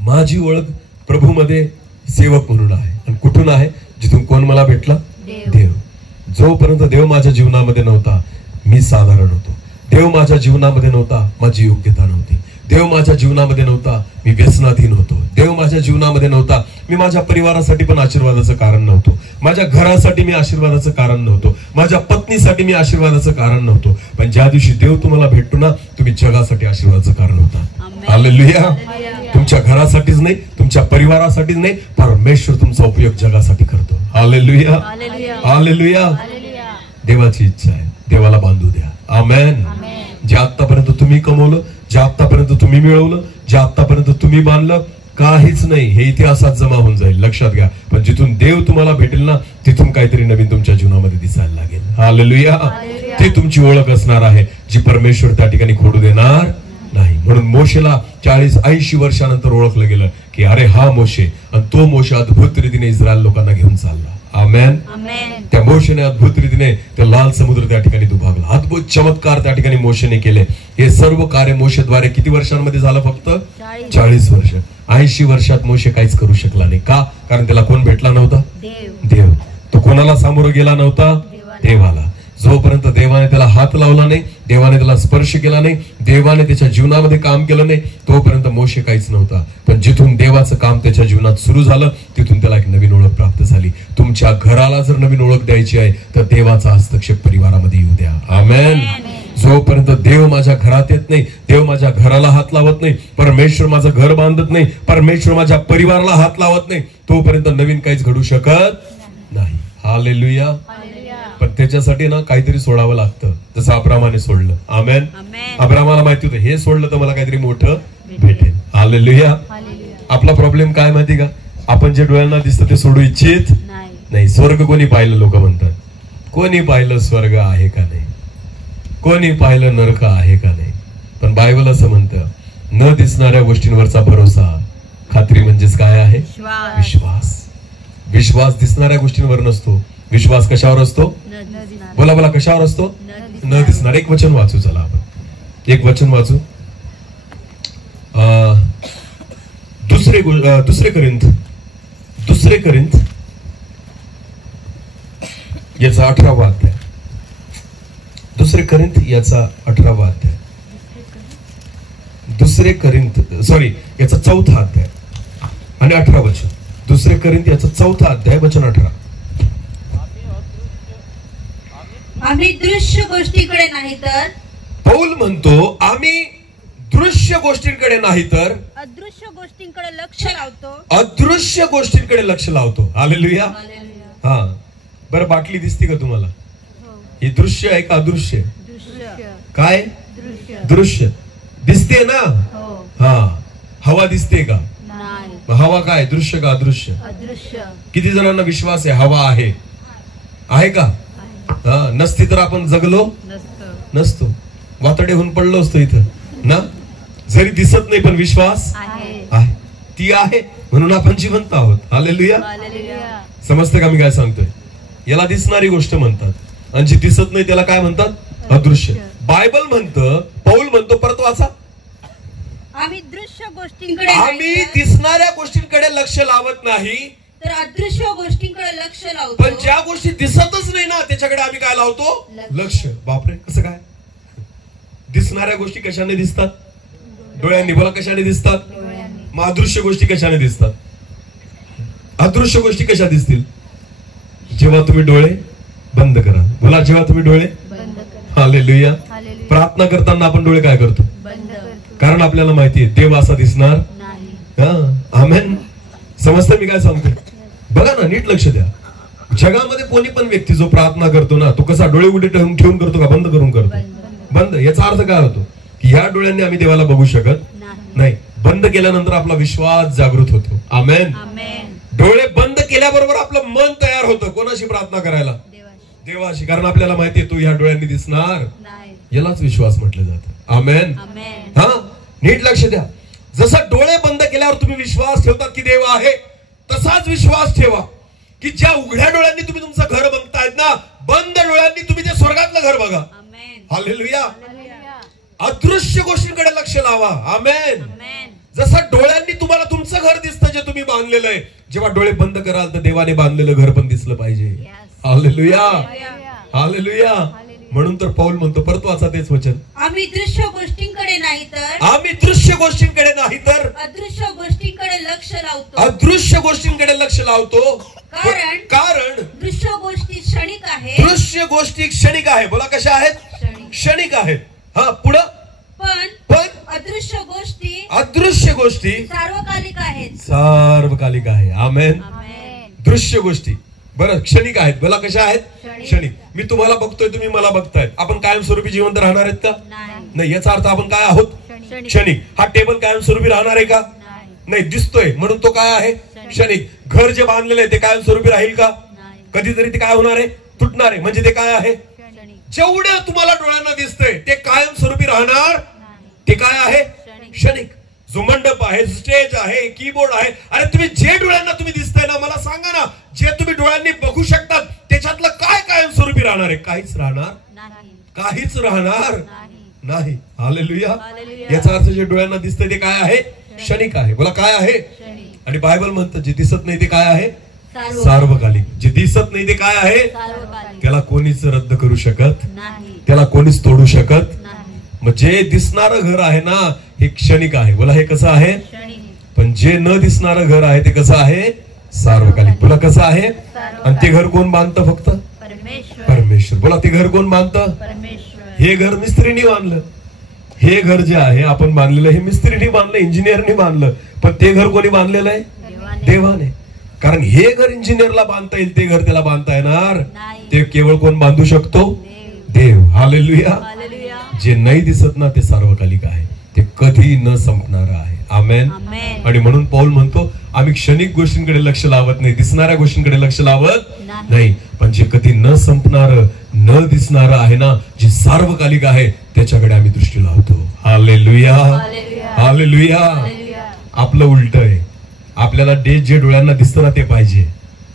माझी ओळख प्रभूमध्ये सेवक म्हणून आहे. आणि कुठून आहे? जिथून कोण मला भेटला? देव. जोपर्यंत देव माझ्या जीवनामध्ये नव्हता, मी साधारण होतो. देव माझ्या जीवनामध्ये नव्हता, माझी योग्यता नव्हती. देव माझ्या जीवनामध्ये नव्हता, मी व्यसनाधीन होतो. देव माझ्या जीवनामध्ये नव्हता, मी माझ्या परिवारासाठी पण आशीर्वादाचं कारण नव्हतो. माझ्या घरासाठी मी आशीर्वादाचं कारण नव्हतो. माझ्या पत्नीसाठी मी आशीर्वादाचं कारण नव्हतो. पण ज्या दिवशी देव तुम्हाला भेटतो ना, तुम्ही जगासाठी आशीर्वादाचं कारण होता. हालेलुया. तुमच्या घरासाठीच नाही, तुमच्या परिवारासाठीच नाही, परमेश्वर तुमचा उपयोग जगासाठी करतो. हालेलुया. हालेलुया. देवाची इच्छा आहे, देवाला बांधू द्या. आमेन. जे आतापर्यंत तुम्ही कमवलं, जे आतापर्यंत तुम्ही मिळवलं, जे आतापर्यंत तुम्ही बांधलं, काहीच नाही, हे इतिहासात जमा होऊन जाईल, लक्षात घ्या. पण जिथून देव तुम्हाला भेटेल ना, तिथून काहीतरी नवीन तुमच्या जीवनामध्ये दिसायला लागेल. हालेलुया. ती तुमची ओळख असणार आहे, जी परमेश्वर त्या ठिकाणी खोडू देणार नाही. म्हणून मोशेला 40-80 वर्षानंतर ओळखलं गेलं की अरे हा मोशे, आणि तो मोशे अद्भुत रीतीने इस्रायल लोकांना घेऊन चालला. आमेन. त्या मोशेने अद्भुत रीतीने त्या लाल समुद्र त्या ठिकाणी दुभागला. अद्भुत चमत्कार त्या ठिकाणी मोशेने केले. हे सर्व कार्य मोशेद्वारे किती वर्षांमध्ये झालं? फक्त 40 वर्ष. 80 वर्षात मोशे काहीच करू शकला नाही. का? कारण त्याला कोण भेटला नव्हता? देव. तो कोणाला सामोरं गेला नव्हता? देवाला. जोपर्यंत देवाने त्याला हात लावला नाही, देवाने त्याला स्पर्श केला नाही, देवाने त्याच्या जीवनामध्ये काम केलं नाही, तोपर्यंत मोशे काहीच नव्हता. पण जिथून देवाचं काम त्याच्या जीवनात सुरू झालं, तिथून त्याला एक नवीन ओळख प्राप्त झाली. तुमच्या घराला जर नवीन ओळख द्यायची आहे तर देवाचा हस्तक्षेप परिवारामध्ये येऊ द्या. आमेन. जोपर्यंत देव माझ्या घरात येत नाही, देव माझ्या घराला हात लावत नाही, परमेश्वर माझं घर बांधत नाही, परमेश्वर माझ्या परिवाराला हात लावत नाही, तोपर्यंत नवीन काहीच घडू शकत नाही. हालेलुया. पण त्याच्यासाठी ना काहीतरी सोडावं लागतं, जसं अब्रामाने सोडलं. आमेन. अब्रामाला माहिती होतं हे सोडलं तर मला काहीतरी मोठं भेटेल. हालेलुया. आपला प्रॉब्लेम काय माहिती का? आपण जे डोळ्यांना दिसतं ते सोडू इच्छित नाही. स्वर्ग कोणी पाहिलं? लोक म्हणतात. कोणी पाहिलं स्वर्ग आहे का नाही? कोणी पाहिलं नरक आहे का नाही? पण बायबल असं म्हणतं, न दिसणाऱ्या गोष्टींवरचा भरोसा, खात्री म्हणजेच काय आहे? विश्वास. विश्वास दिसणाऱ्या गोष्टींवर नसतो. विश्वास कशावर असतो? बोला बोला, कशावर असतो? न दिसणार. एक वचन वाचू, चला आपण एक वचन वाचू. दुसरे करिंथ याचा 18वा अध्याय. दुसरे करिंथ याचा 18वा अध्याय. दुसरे करिंथ याचा 4था अध्याय आणि 18 वचन. दुसरे करिंथ याचा 4था अध्याय वचन 18. आम्ही दृश्य गोष्टीकडे नाही तर, पौल म्हणतो, आम्ही दृश्य गोष्टींकडे नाही तर अदृश्य गोष्टींकडे लक्ष लावतो. अदृश्य गोष्टींकडे लक्ष लावतो. हालेलुया. हा, बरं बाटली दिसते का तुम्हाला? ही दृश्य आहे का अदृश्य? काय? दृश्य दिसते ना. हा, हवा दिसते का? हवा काय? दृश्य का अदृश्य? किती जणांना विश्वास आहे हवा आहे का? नसती तर आपण जगलो नसतो, वातडे होऊन पडलो असतो इथं ना. जरी दिसत नाही पण विश्वास आहे. ती आहे म्हणून आपण जिवंत आहोत. हालेलुया. समजतं का मी काय सांगतोय? याला दिसणारी गोष्ट म्हणतात, आणि जी दिसत नाही त्याला काय म्हणतात? अदृश्य. बायबल म्हणतं, पौल म्हणतो, परत वाचा, आम्ही दृश्य गोष्टींकडे, आम्ही दिसणाऱ्या गोष्टींकडे लक्ष लावत नाही तर अदृश्य गोष्टींकडे लक्ष लावतो. पण ज्या गोष्टी दिसतच नाही ना त्याच्याकडे आम्ही काय लावतो? लक्ष. बापरे, कसं काय? दिसणाऱ्या गोष्टी कशाने दिसतात? डोळ्यांनी. बोला, कशाने दिसतात? मग अदृश्य गोष्टी कशाने दिसतात? अदृश्य गोष्टी कशा दिसतील? जेव्हा तुम्ही डोळे बंद करा. बोला, जेव्हा तुम्ही डोळे बंद करा. हालेलुया. प्रार्थना करताना आपण डोळे काय करतो? कारण आपल्याला माहितीये देव असा दिसणार नाही. आमेन. समजतं मी काय सांगतोय? बघा ना, नीट लक्ष द्या. जगामध्ये कोणी पण व्यक्ती जो प्रार्थना करतो ना, तो कसा डोळे उघडे ठेवून करतो का बंद करून करतो? बंद. याचा अर्थ काय होतो? की ह्या डोळ्यांनी आम्ही देवाला बघू शकत नाही. बंद केल्यानंतर आपला विश्वास जागृत होतो. आमेन. डोळे बंद केल्याबरोबर आपलं मन तयार होतं कोणाशी प्रार्थना करायला? देवाशी. कारण आपल्याला माहितीये तो ह्या डोळ्यांनी दिसणार. यालाच विश्वास म्हटलं जातं. आमेन. हा, नीट लक्ष द्या. जसा डोळे बंद केल्यावर तुम्ही विश्वास ठेवतात की देव आहे, तसाच विश्वास ठेवा की ज्या उघड्या डोळ्यांनी तुम्ही तुमचं घर बघतायत ना, बंद डोळ्यांनी तुम्ही ते स्वर्गातलं घर बघा. हालेलुया. अदृश्य गोष्टींकडे लक्ष लावा. आमेन. जसं डोळ्यांनी तुम्हाला तुमचं घर दिसतं जे तुम्ही बांधलेलं आहे, जेव्हा डोळे बंद कराल तर देवाने बांधलेलं घर पण दिसलं पाहिजे. हालेलुया. हालेलुया. म्हणून तर पौल म्हणतो, परत वाचा तेच वचन, आम्ही दृश्य गोष्टींकडे नाही तर, आम्ही दृश्य गोष्टींकडे नाही तर अदृश्य गोष्टींकडे लक्ष लावतो. अदृश्य गोष्टींकडे लक्ष लावतो. कारण दृश्य गोष्टी क्षणिक आहेत. दृश्य गोष्टी क्षणिक आहे. बोला, कशा आहेत? क्षणिक आहेत. हा, पुढं. पण अदृश्य गोष्टी सार्वकालिक आहेत. सार्वकालिक आहे. आमेन. दृश्य गोष्टी बरं क्षणिक आहेत. बोला, कशा आहेत? क्षणिक. मी तुम्हाला बघतोय, तुम्ही मला बघतायत. आपण कायमस्वरूपी जिवंत राहणार आहेत का? नाही. याचा अर्थ आपण काय आहोत? क्षणिक. हा टेबल कायमस्वरूपी राहणार आहे का? नाही, दिसतोय म्हणून तो काय आहे? क्षणिक. घर जे बांधलेलं आहे ते कायमस्वरूपी राहील का? कधीतरी ते काय होणार आहे? तुटणार आहे. म्हणजे ते काय आहे? जेवढं तुम्हाला डोळ्यांना दिसतंय ते कायमस्वरूपी राहणार. ते काय आहे? क्षणिक. जो मंडप आहे, स्टेज आहे, कीबोर्ड आहे, अरे तुम्ही जे डोळ्यांना तुम्ही दिसताय ना, मला सांगा ना, जे तुम्ही डोळ्यांनी बघू शकतात त्याच्यातलं काय कायमस्वरूपी राहणार आहे? काहीच राहणार, काहीच राहणार नाही. हालेलुया. याचा अर्थ जे डोळ्यांना दिसतंय ते काय आहे? क्षणिक आहे. बोला काय आहे? आणि बायबल म्हणतं जे दिसत नाही ते काय आहे? सार्वकालिक. जे दिसत नाही ते काय आहे? त्याला कोणीच रद्द करू शकत नाही, त्याला कोणीच तोडू शकत नाही. मग जे दिसणारं घर आहे ना हे क्षणिक आहे. बोला हे कसं आहे? पण जे न दिसणारं घर आहे ते कसं आहे? सार्वकालिक. बोला कसं आहे? आणि ते घर कोण बांधतं? फक्त परमेश्वर. बोला ते घर कोण बांधतं? हे घर मिस्त्रीने बांधलं. हे घर जे आहे आपण बांधलेलं हे मिस्त्रीने बांधलं, इंजिनियरने बांधलं. पण ते घर कोणी बांधलेलं आहे? देवाने. कारण हे घर इंजिनियरला बांधता येईल, ते घर त्याला बांधता येणार ते केवळ कोण बांधू शकतो? देव. हालेलुया. जे नाही दिसत ना ते सार्वकालिक आहे, ते कधी न संपणार आहे. आमेन. आणि म्हणून पौल म्हणतो आम्ही क्षणिक गोष्टींकडे लक्ष लावत नाही, दिसणाऱ्या गोष्टींकडे लक्ष लावत नाही, पण जे कधी न संपणार न दिसणार आहे ना, जे सार्वकालिक आहे त्याच्याकडे आम्ही दृष्टी लावतो. हालेलुया. हालेलुया. आपलं उलट आहे. आपल्याला जे डोळ्यांना दिसतं ना ते पाहिजे.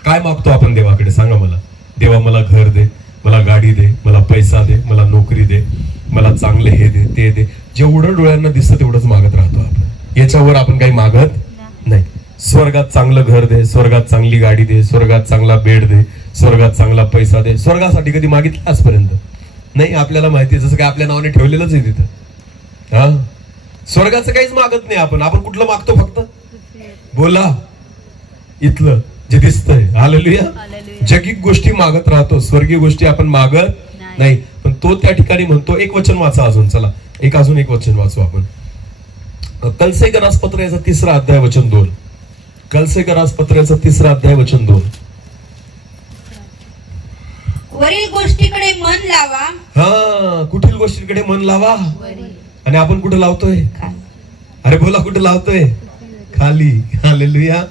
काय मागतो आपण देवाकडे? सांगा मला. देवा मला घर दे, मला गाडी दे, मला पैसा दे, मला नोकरी दे, मला चांगले हे दे, ते दे. जेवढं डोळ्यांना दिसतं तेवढंच मागत राहतो आपण. याच्यावर आपण काही मागत नाही. स्वर्गात चांगलं घर दे, स्वर्गात चांगली गाडी दे, स्वर्गात चांगला बेड दे, स्वर्गात चांगला पैसा दे. स्वर्गासाठी कधी मागितलं आजपर्यंत नाही. आपल्याला माहिती जसं काय आपल्या नावाने ठेवलेलंच आहे तिथं. हा, स्वर्गाचं काहीच मागत नाही आपण. आपण कुठलं मागतो? फक्त बोला इथलं जे दिसतंय. हालेलुया. जगिक गोष्टी मागत राहतो, स्वर्गीय गोष्टी आपण मागत नाही. पण तो त्या ठिकाणी म्हणतो, एक वचन वाचा अजून. चला अजून एक वचन वाचू आपण. कलसेकरास पत्र याचा 3रा अध्याय वचन 2. कलसेकरास पत्र याचा 3रा अध्याय वचन 2. वरील गोष्टीकडे मन लावा. हा, कुठील गोष्टीकडे मन लावा. आणि आपण कुठे लावतोय? अरे बोला कुठे लावतोय? खाली. हालेलुया.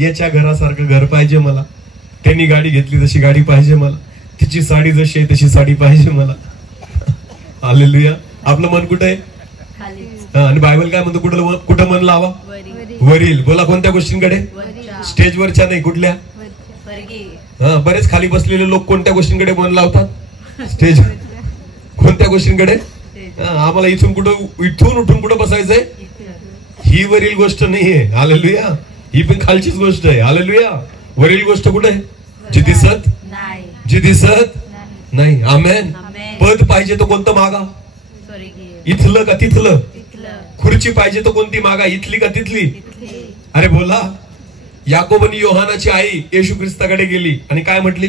याच्या घरासारखं घर पाहिजे मला, त्यांनी गाडी घेतली तशी गाडी पाहिजे मला, तिची साडी जशी आहे तशी साडी पाहिजे मला. हालेलुया. आपलं मन कुठे आहे? आणि बायबल काय म्हणतो? कुठं मन लावा? वरील. बोला कोणत्या गोष्टींकडे? स्टेजवरच्या नाही, कुठल्या? बरेच खाली बसलेले लोक कोणत्या गोष्टींकडे मन लावतात? स्टेज. कोणत्या गोष्टींकडे? आम्हाला इथून उठून कुठं बसायचंय? ही वरील गोष्ट नाहीये. हालेलुया. ही पण खालचीच गोष्ट आहे. हालेलुया. वरील गोष्ट कुठे आहे? जी दिसत नाही. आमेन. पद पाहिजे तो कोणतं मागा? इथलं का तिथलं? खुर्ची पाहिजे तो कोणती मागा? इथली का तिथली? अरे बोला. याकोब आणि योहानाची आई येशू ख्रिस्ताकडे गेली आणि काय म्हटली?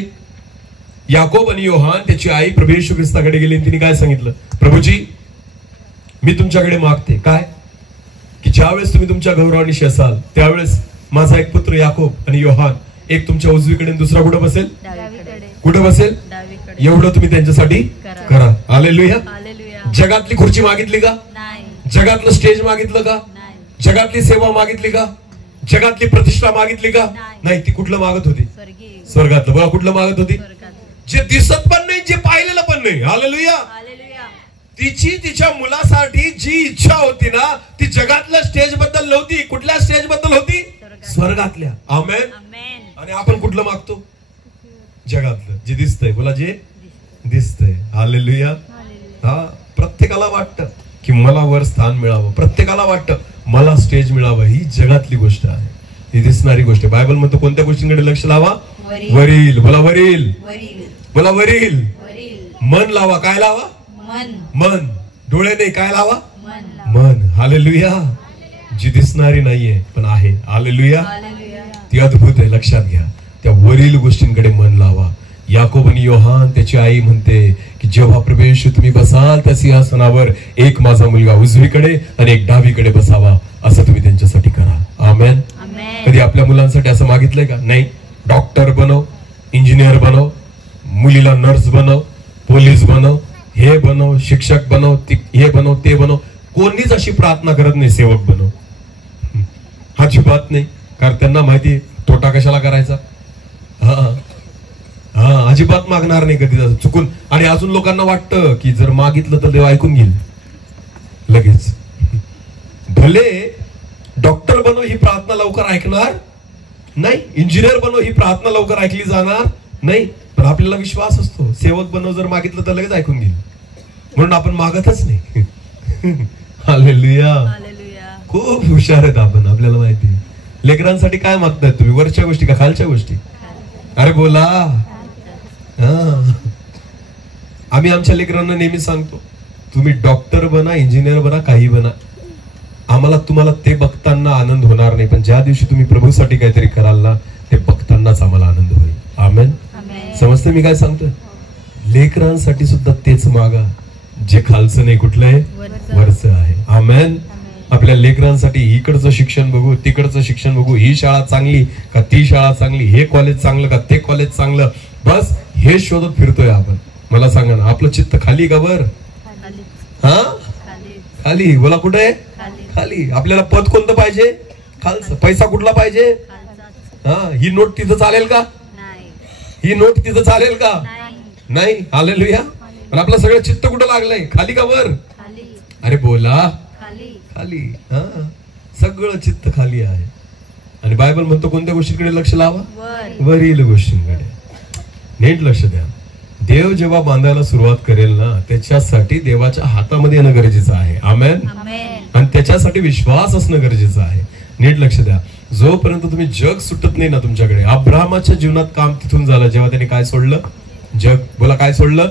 याकोब आणि योहान त्याची आई प्रभू येशू ख्रिस्ताकडे गेली आणि तिने काय सांगितलं? प्रभूजी मी तुमच्याकडे मागते काय, की ज्यावेळेस तुम्ही तुमच्या गौरवानिशी असाल त्यावेळेस माझा एक पुत्र याकोब आणि योहान एक तुमच्या उजवीकडे दुसरा कुठं बसेल? कुठं बसेल? एवढं तुम्ही त्यांच्यासाठी करा. हालेलुया. जगातली खुर्ची मागितली का? जगातलं स्टेज मागितलं का? जगातली सेवा मागितली का? जगातली प्रतिष्ठा मागितली का? नाही. ती कुठलं मागत होती? स्वर्गातलं. बघा कुठलं मागत होती? जे दिसत पण नाही, जे पाहिलेलं पण नाही. हालेलुया. तिची तिच्या मुलासाठी जी इच्छा होती ना ती जगातल्या स्टेज बद्दल नव्हती. कुठल्या स्टेज बद्दल होती? स्वर्गातल्या. आमेन. आणि आपण कुठलं मागतो? जगातलं जे दिसतंय. बोला जे दिसतंय. हालेलुया. हा, प्रत्येकाला वाटतं की मला वर स्थान मिळावं, प्रत्येकाला वाटतं मला स्टेज मिळावं. ही जगातली गोष्ट आहे, ही दिसणारी गोष्ट आहे. बायबल म्हणतो कोणत्या गोष्टींकडे लक्ष लावा? वरील. बोला वरील. बोला वरील. मन लावा. काय लावा? मन. डोळे नाही, काय लावा? मन. हालेलुया. जी दिसणारी नाहीये पण आहे. हालेलुया. ती अद्भुत आहे. लक्षात घ्या. त्या वरील गोष्टींकडे मन लावा. याकोब आणि योहान त्याची आई म्हणते की जेव्हा प्रभू येशू तुम्ही बसाल त्या सिंहासनावर एक माझा मुलगा उजवीकडे आणि एक डावीकडे बसावा असं तुम्ही त्यांच्यासाठी करा. आमेन. कधी आपल्या मुलांसाठी असं मागितलंय का? नाही. डॉक्टर बनव, इंजिनियर बनव, मुलीला नर्स बनव, पोलीस बनव, हे बनव, शिक्षक बनव, हे बनव, ते बनव. कोणीच अशी प्रार्थना करत नाही सेवक बनव. अजिबात नाही, कारण त्यांना माहिती तोटा कशाला करायचा. हा अजिबात मागणार नाही कधी चुकून. आणि अजून लोकांना वाटतं की जर मागितलं तर देव ऐकून घेईल लगेच. भले डॉक्टर बनव ही प्रार्थना लवकर ऐकणार नाही, इंजिनियर बनव ही प्रार्थना लवकर ऐकली जाणार नाही, पण आपल्याला विश्वास असतो सेवक बनव जर मागितलं तर लगेच ऐकून घेईल, म्हणून आपण मागतच नाही. हालेलुया. खूप हुशार आहेत आपण, आपल्याला माहिती. लेकरांसाठी काय मागताय तुम्ही, वरच्या गोष्टी का खालच्या गोष्टी? अरे बोला. आम्ही आमच्या लेकरांना नेहमी सांगतो तुम्ही डॉक्टर बना, इंजिनियर बना, काही बना, आम्हाला तुम्हाला ते बघताना आनंद होणार नाही, पण ज्या दिवशी तुम्ही प्रभूसाठी काहीतरी कराल ना ते बघतानाच आम्हाला आनंद होईल. आमेन. समजते मी काय सांगतोय? लेकरांसाठी सुद्धा तेच मागा जे खालचं नाही, कुठलंय? वरचं आहे. आमेन. आपल्या लेकरांसाठी इकडचं शिक्षण बघू, तिकडचं शिक्षण बघू, ही शाळा चांगली का ती शाळा चांगली, हे कॉलेज चांगलं का ते कॉलेज चांगलं, बस हे शोधत फिरतोय आपण. मला सांगा ना, आपलं चित्त खाली का वर? हा खाली. बोला कुठे? खाली. आपल्याला पद कोणतं पाहिजे? खालचं. पैसा कुठला पाहिजे? हा ही नोट तिथं चालेल का? ही नोट तिथं चालेल का? नाही. हालेलुया. पण आपलं सगळं चित्त कुठं लागलंय? खाली का वर? अरे बोला. खाली. हा सगळं चित्त खाली आहे. आणि बायबल म्हणतो कोणत्या गोष्टीकडे लक्ष लावा? वरील गोष्टींकडे. नीट लक्ष द्या. देव जेव्हा बांधायला सुरुवात करेल ना त्याच्यासाठी देवाच्या हातामध्ये येणं गरजेचं आहे. आमेन. आणि त्याच्यासाठी विश्वास असणं गरजेचं आहे. नीट लक्ष द्या. जोपर्यंत तुम्ही जग सुटत नाही ना तुमच्याकडे. अब्राहमाच्या जीवनात काम तिथून झालं जेव्हा त्याने काय सोडलं? जग. बोला काय सोडलं?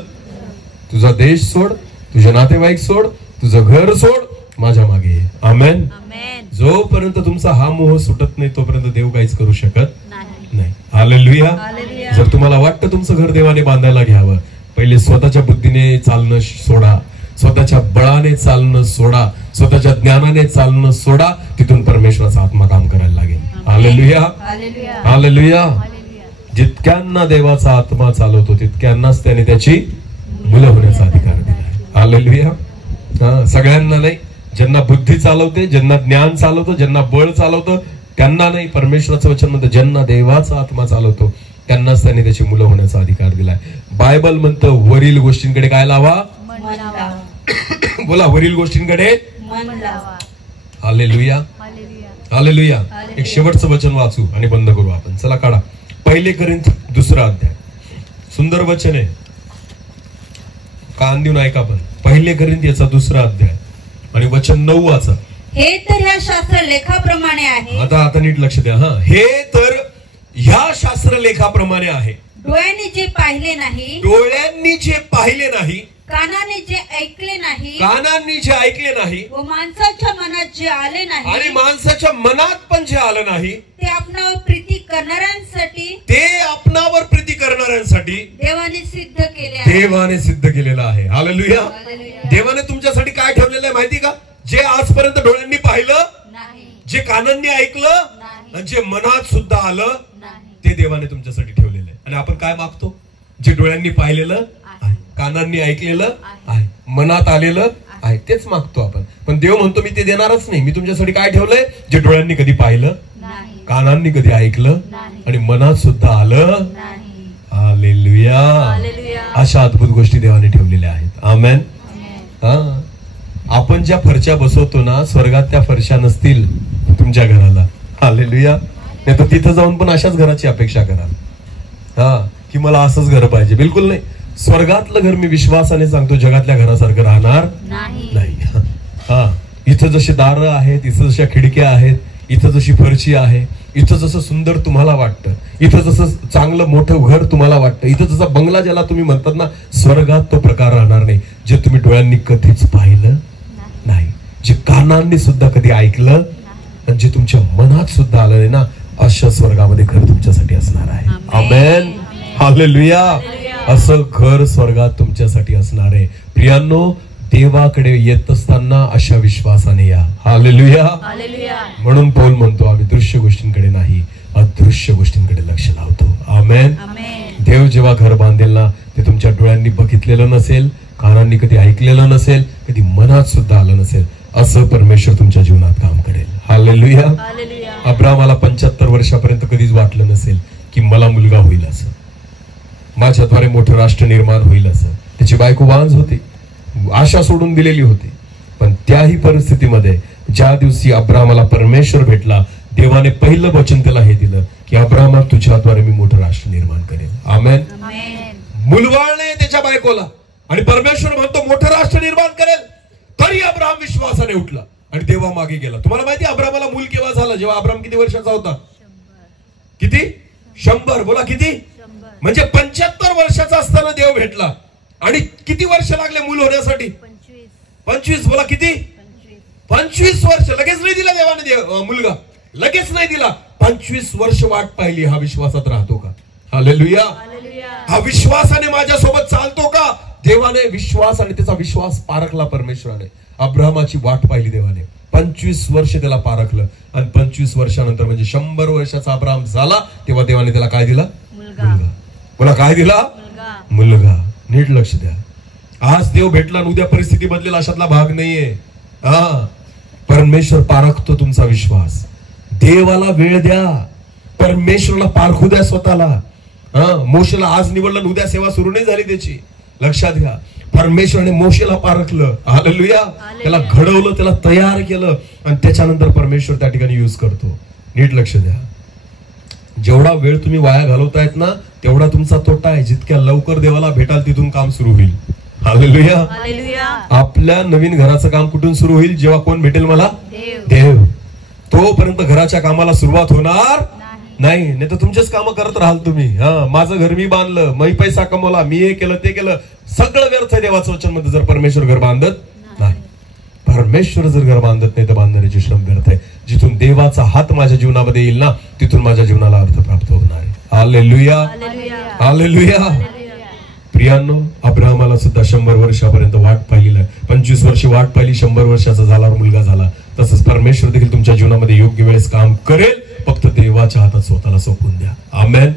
तुझा देश सोड, तुझे नातेवाईक सोड, तुझं घर सोड, माझ्या मागे ये. आमेन. जोपर्यंत तुमचा हा मोह सुटत नाही तोपर्यंत देव काहीच करू शकत नाही. हालेलुया. जर तुम्हाला वाटतं तुमचं घर देवाने बांधायला घ्यावं, पहिले स्वतःच्या बुद्धीने चालणं सोडा, स्वतःच्या बळाने चालणं सोडा, स्वतःच्या ज्ञानाने चालणं सोडा, तिथून परमेश्वराचा आत्मा काम करायला लागेल. हालेलुया. हालेलुया. जितक्यांना देवाचा आत्मा चालवतो तितक्यांनाच त्याने त्याची मुलं होण्याचा अधिकार दिला. हालेलुया. सगळ्यांना नाही. ज्यांना बुद्धी चालवते, ज्यांना ज्ञान चालवतो, ज्यांना बळ चालवतो त्यांना नाही. परमेश्वराचं वचन म्हणतं ज्यांना देवाचा आत्मा चालवतो त्यांनाच त्याने त्याची मुलं होण्याचा अधिकार दिलाय. बायबल म्हणतं वरील गोष्टींकडे काय लावा? बोला वरील गोष्टींकडे. हालेलुया. हालेलुया. एक शेवटचं वचन वाचू आणि बंद करू आपण. चला काढा 1 कोरिंथ 2 अध्याय. सुंदर वचन आहे, कान देऊन ऐका. पण 1 कोरिंथ याचा 2 अध्याय आणि वचन 9 वाचा. हे तर ह्या शास्त्र लेखाप्रमाणे आहे. आता नीट लक्ष द्या. हा हे तर ह्या शास्त्र लेखाप्रमाणे आहे. डोळ्यांनी जे पाहिले नाही, डोळ्यांनी जे पाहिले नाही, कानाने जे ऐकले नाही, कानांनी जे ऐकले नाही, व माणसाच्या मनात जे आले नाही, आणि माणसाच्या मनात पण जे आलं नाही, ते आपणावर प्रीती करणाऱ्यांसाठी, ते आपणावर प्रीती करणाऱ्यांसाठी देवाने सिद्ध केले आहे. देवाने सिद्ध केलेलं आहे. हालेलुया. देवाने तुमच्यासाठी काय ठेवलेलं आहे माहिती का? जे आजपर्यंत डोळ्यांनी पाहिलं नाही, जे कानांनी ऐकलं नाही, आणि जे मनात सुद्धा आलं नाही, ते देवाने तुमच्यासाठी ठेवलेलं आहे. आणि आपण काय मागतो? जे डोळ्यांनी पाहिलेलं आहे, कानांनी ऐकलेलं आहे, मनात आलेलं आहे, तेच मागतो आपण. पण देव म्हणतो मी ते देणारच नाही. मी तुमच्यासाठी काय ठेवलंय? जे डोळ्यांनी कधी पाहिलं, कानांनी कधी ऐकलं आणि मनात सुद्धा आलं. हालेलुया. अशा अद्भुत गोष्टी देवाने ठेवलेल्या आहेत. आमेन. हा आपण ज्या फरशा बसवतो ना स्वर्गात त्या फरशा नसतील तुमच्या घराला. हालेलुया. नाही तर तिथं जाऊन पण अशाच घराची अपेक्षा कराल. हा की मला असंच घर पाहिजे. बिलकुल नाही. स्वर्गातलं घर मी विश्वासाने सांगतो जगातल्या घरासारखं राहणार नाही. हा इथं जसे दारं आहेत, इथं जशा खिडक्या आहेत, इथं जशी फरशी आहे, इथं जसं सुंदर तुम्हाला वाटतं, इथं जसं चांगलं मोठं घर तुम्हाला वाटतं, इथं जसा बंगला ज्याला तुम्ही म्हणतात ना, स्वर्गात तो प्रकार राहणार नाही. जे तुम्ही डोळ्यांनी कधीच पाहिलं नाही, जे कानांनी सुद्धा कधी ऐकलं आणि जे तुमच्या मनात सुद्धा आलं नाही ना, अशा स्वर्गामध्ये घर तुमच्यासाठी असणार आहे. आमेन. हालेलुया. असं घर स्वर्गात तुमच्यासाठी असणार आहे. प्रियांनो, देवाकडे येत असताना अशा विश्वासाने या. हालेलुया. म्हणून पौल म्हणतो आम्ही दृश्य गोष्टींकडे नाही अदृश्य गोष्टींकडे लक्ष लावतो. आमेन. देव जेव्हा घर बांधेल ना ते तुमच्या डोळ्यांनी बघितलेलं नसेल, कानांनी कधी ऐकलेलं नसेल, कधी मनात सुद्धा आलं नसेल, असं परमेश्वर तुमच्या जीवनात काम करेल. हालेलुया. अब्रामाला 75 वर्षापर्यंत कधीच वाटलं नसेल की मला मुलगा होईल असं, माझ्याद्वारे मोठं राष्ट्र निर्माण होईल असं. त्याची बायको वांज होती, आशा सोडून दिलेली होती. पण त्याही परिस्थितीमध्ये ज्या दिवशी अब्रामाला परमेश्वर भेटला, देवाने पहिलं वचन त्याला हे दिलं की अब्रामा, तुझ्याद्वारे मी मोठं राष्ट्र निर्माण करेन. आमेन. मुलबाळ नाही त्याच्या बायकोला, आणि परमेश्वर म्हणतो मोठं राष्ट्र निर्माण करेल. तरी अब्राम विश्वासाने उठला आणि देवा मागे गेला. तुम्हाला माहिती अब्रामाला मूल केव्हा झालं? जेव्हा अब्राम किती वर्षाचा होता? किती? 100. बोला किती? म्हणजे 75 वर्षाचा असताना देव भेटला. आणि किती वर्ष लागले मूल होण्यासाठी? 25. बोला किती? 25 वर्ष. लगेच नाही दिला देवाने मुलगा, लगेच नाही दिला. 25 वर्ष वाट पाहिली. हा विश्वासात राहतो का? हालेलुया. हा विश्वासाने माझ्यासोबत चालतो का? देवाने विश्वास आणि त्याचा विश्वास पारखला परमेश्वराने. अब्रामाची वाट पाहिली देवाने. 25 वर्ष त्याला पारखलं आणि 25 वर्षानंतर म्हणजे 100 वर्षाचा अब्राम झाला तेव्हा देवाने त्याला काय दिला? मुलगा. बोला काय दिला? मुलगा. नीट लक्ष द्या. आज देव भेटला आणि उद्या परिस्थिती बदलेल अशातला भाग नाहीये. परमेश्वर पारखतो तुमचा विश्वास. देवाला वेळ द्या, परमेश्वराला पारखू द्या स्वतःला. मोशेला आज निवडलं, उद्या सेवा सुरू नाही झाली त्याची. लक्षात घ्या, परमेश्वराने मोशेला पारखलं. हालेलुया. त्याला घडवलं, त्याला तयार केलं आणि त्याच्यानंतर परमेश्वर त्या ठिकाणी यूज करतो. नीट लक्ष द्या. जेवढा वेळ तुम्ही वाया घालवतायत ना तेवढा तुमचा तोटा आहे. जितक्या लवकर देवाला भेटाल तिथून काम सुरू होईल. हालेलुया. आपल्या नवीन घराचं काम कुठून सुरू होईल? जेव्हा कोण भेटेल? मला देव. तोपर्यंत घराच्या कामाला सुरुवात होणार नाही. नाही तर तुमचेच काम करत राहाल तुम्ही. माझं घर मी बांधलं, मी पैसा कमवला, मी हे केलं ते केलं, सगळं व्यर्थ आहे देवाचं वचन मध्ये. जर परमेश्वर घर बांधत नाही, परमेश्वर जर घर बांधत नाही तर बांधण्याचे श्रम व्यर्थ आहे. जिथून देवाचा हात माझ्या जीवनामध्ये येईल ना तिथून माझ्या जीवनाला अर्थ प्राप्त होणार आहे. हालेलुया. हालेलुया. प्रियांनो, अब्राहमाला सुद्धा 100 वर्षापर्यंत वाट पाहिली. 25 वर्ष वाट पाहिली, 100 वर्षाचा झाल्यावर मुलगा झाला. तसंच परमेश्वर देखील तुमच्या जीवनामध्ये योग्य वेळेस काम करेल. फक्त देवाच्या हातात स्वतःला सोपवून द्या. आमेन.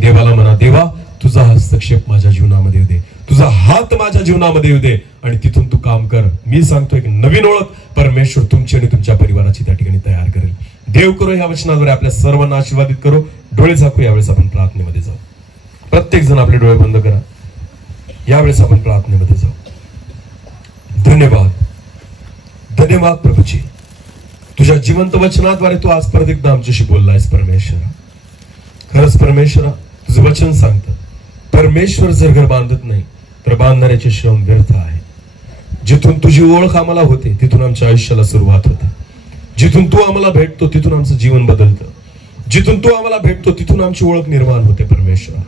देवाला म्हणा, देवा तुझा हस्तक्षेप माझ्या जीवनामध्ये येऊ दे, तुझा हात माझ्या जीवनामध्ये येऊ दे आणि तिथून तू काम कर. मी सांगतो एक नवीन ओळख परमेश्वर तुमची आणि तुमच्या परिवाराची त्या ठिकाणी तयार करेल. देव करो या वचनाद्वारे आपल्या सर्वांना आशीर्वादित करो. डोळे झाकू. यावेळेस आपण प्रार्थनेमध्ये जाऊ. प्रत्येक जण आपले डोळे बंद करा. यावेळेस आपण प्रार्थनेमध्ये जाऊ. धन्यवाद, धन्यवाद प्रभूजी, तुझ्या जिवंत वचनाद्वारे तू आज परत एकदा आमच्याशी बोललायस परमेश्वरा. खरंच परमेश्वरा, तुझं वचन सांगतं परमेश्वर जर घर बांधत नाही तर बांधणाऱ्याचे श्रम व्यर्थ आहे. जिथून तुझी ओळख आम्हाला होते तिथून आमच्या आयुष्याला सुरुवात होते. जिथून तू आम्हाला भेटतो तिथून आमचं जीवन बदलतं. जिथून तू आम्हाला भेटतो तिथून आमची ओळख निर्माण होते परमेश्वरा.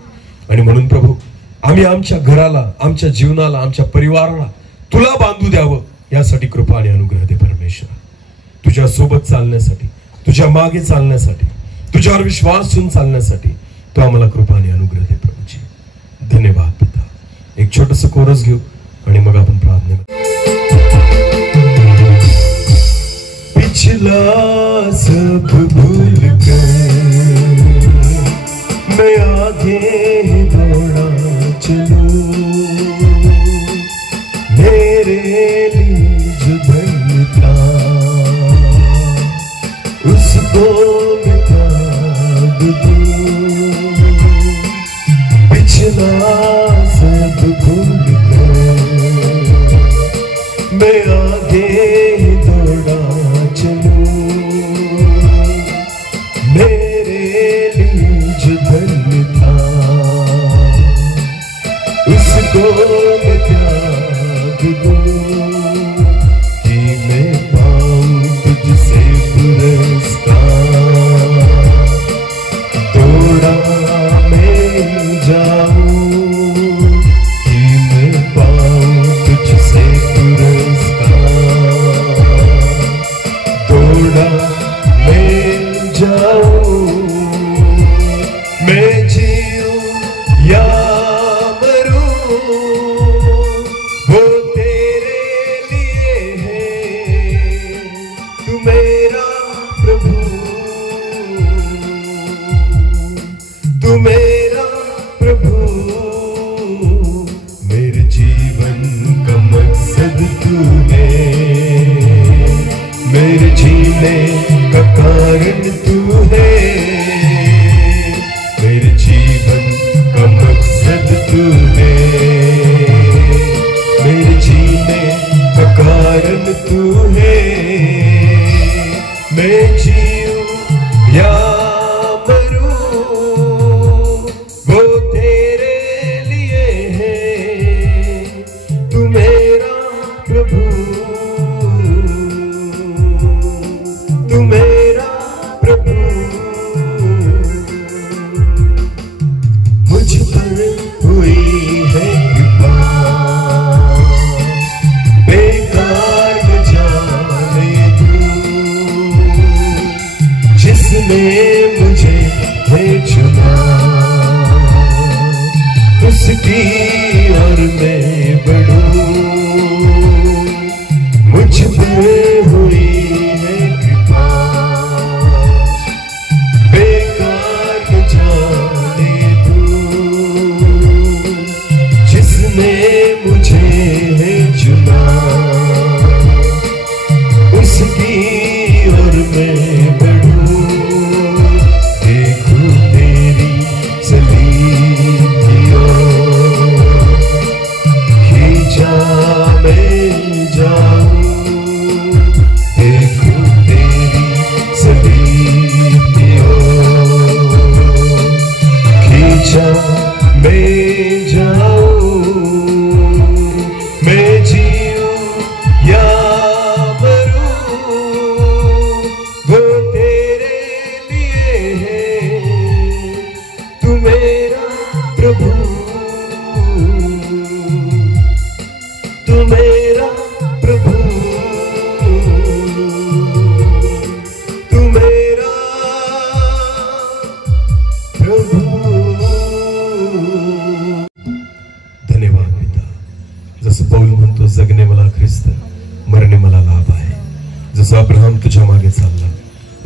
आणि म्हणून प्रभू, आम्ही आमच्या घराला, आमच्या जीवनाला, आमच्या परिवाराला तुला बांधू द्यावं यासाठी कृपा आणि अनुग्रह दे परमेश्वर. तुझ्या सोबत चालण्यासाठी, तुझ्या मागे चालण्यासाठी, तुझ्यावर विश्वास ठेवून चालण्यासाठी तू आम्हाला कृपा आणि अनुग्रह दे प्रभूजी. धन्यवाद पिता. एक छोटस कोरस घेऊ आणि मग आपण प्रार्थना. पिछला सब भूल कर मैं आगे दौड़ा चलूं, मेरे लिए जो धन था उसको मैं त्याग दूं. पिछला सब भूल कर मैं आगे दौड़ा चलूं, मेरे लिए जो धन था उसको मैं त्याग दूं. कि मैं पाऊं तुझसे पुरस्कार, दौड़ा मैं जाऊं. कि मैं पाऊं तुझसे पुरस्कार, दौड़ा मैं जाऊं. मैं जीऊं या मरूं उसकी और मैं बढ़ूं, मुझ पे हुई है कृपा, बेकार न जाने दूं जिसने मुझे है चुना, उसकी और मैं बढ़ूं, देखूं तेरी सलीब की ओर, खींचा मैं जाऊं, देखूं तेरी सलीब की ओर, खींचा मैं जाऊं, मैं जीऊं या प्रभु, तू मेरा प्रभु, तू मेरा प्रभु। धन्यवाद पिता, जसं पौल म्हणतो जगणे मला ख्रिस्त, मरणे मला लाभ आहे. जसं अब्राहम तुझ्या मागे चालला,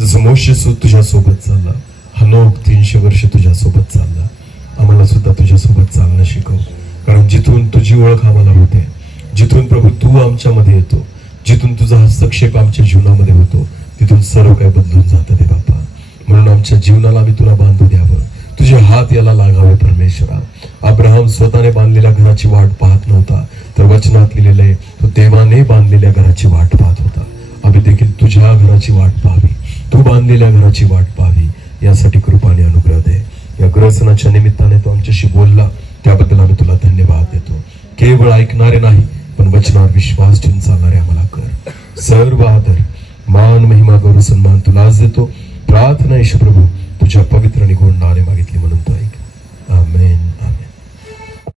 जसं मोशे तुझ्या सोबत चालला, हनोक 300 वर्ष तुझ्या सोबत चालला, आम्हाला सुद्धा तुझ्या सोबत चालणं शिकव. कारण जिथून तुझी ओळख आम्हाला होते, जिथून प्रभू तू आमच्यामध्ये येतो, जिथून तुझा हस्तक्षेप आमच्या जीवनामध्ये होतो, तिथून सर्व काही बदलून जातं ते बाप्पा. म्हणून आमच्या जीवनाला आम्ही तुला बांधू द्यावं, तुझे हात याला लागावे परमेश्वरा. अब्राहम स्वतःने बांधलेल्या घराची वाट पाहत नव्हता, तर वचनात लिहिलेले तो देवाने बांधलेल्या घराची वाट पाहत होता. आम्ही देखील तुझ्या घराची वाट पाहावी, तू बांधलेल्या घराची वाट पाहावी, यासाठी कृपाने अनुग्रह दे. या ग्रहसणाच्या निमित्ताने तो आमच्याशी बोलला, त्याबद्दल आम्ही तुला धन्यवाद देतो. केवळ ऐकणारे नाही, पण वचनावर विश्वास ठेवून चालणारे आम्हाला कर. सर्व आदर, मान, महिमा, गौरव, सन्मान तुलाच देतो. प्रार्थना येशू प्रभू तुझ्या पवित्र आणि गोड नावाने मागितली म्हणून तो ऐक. आमेन.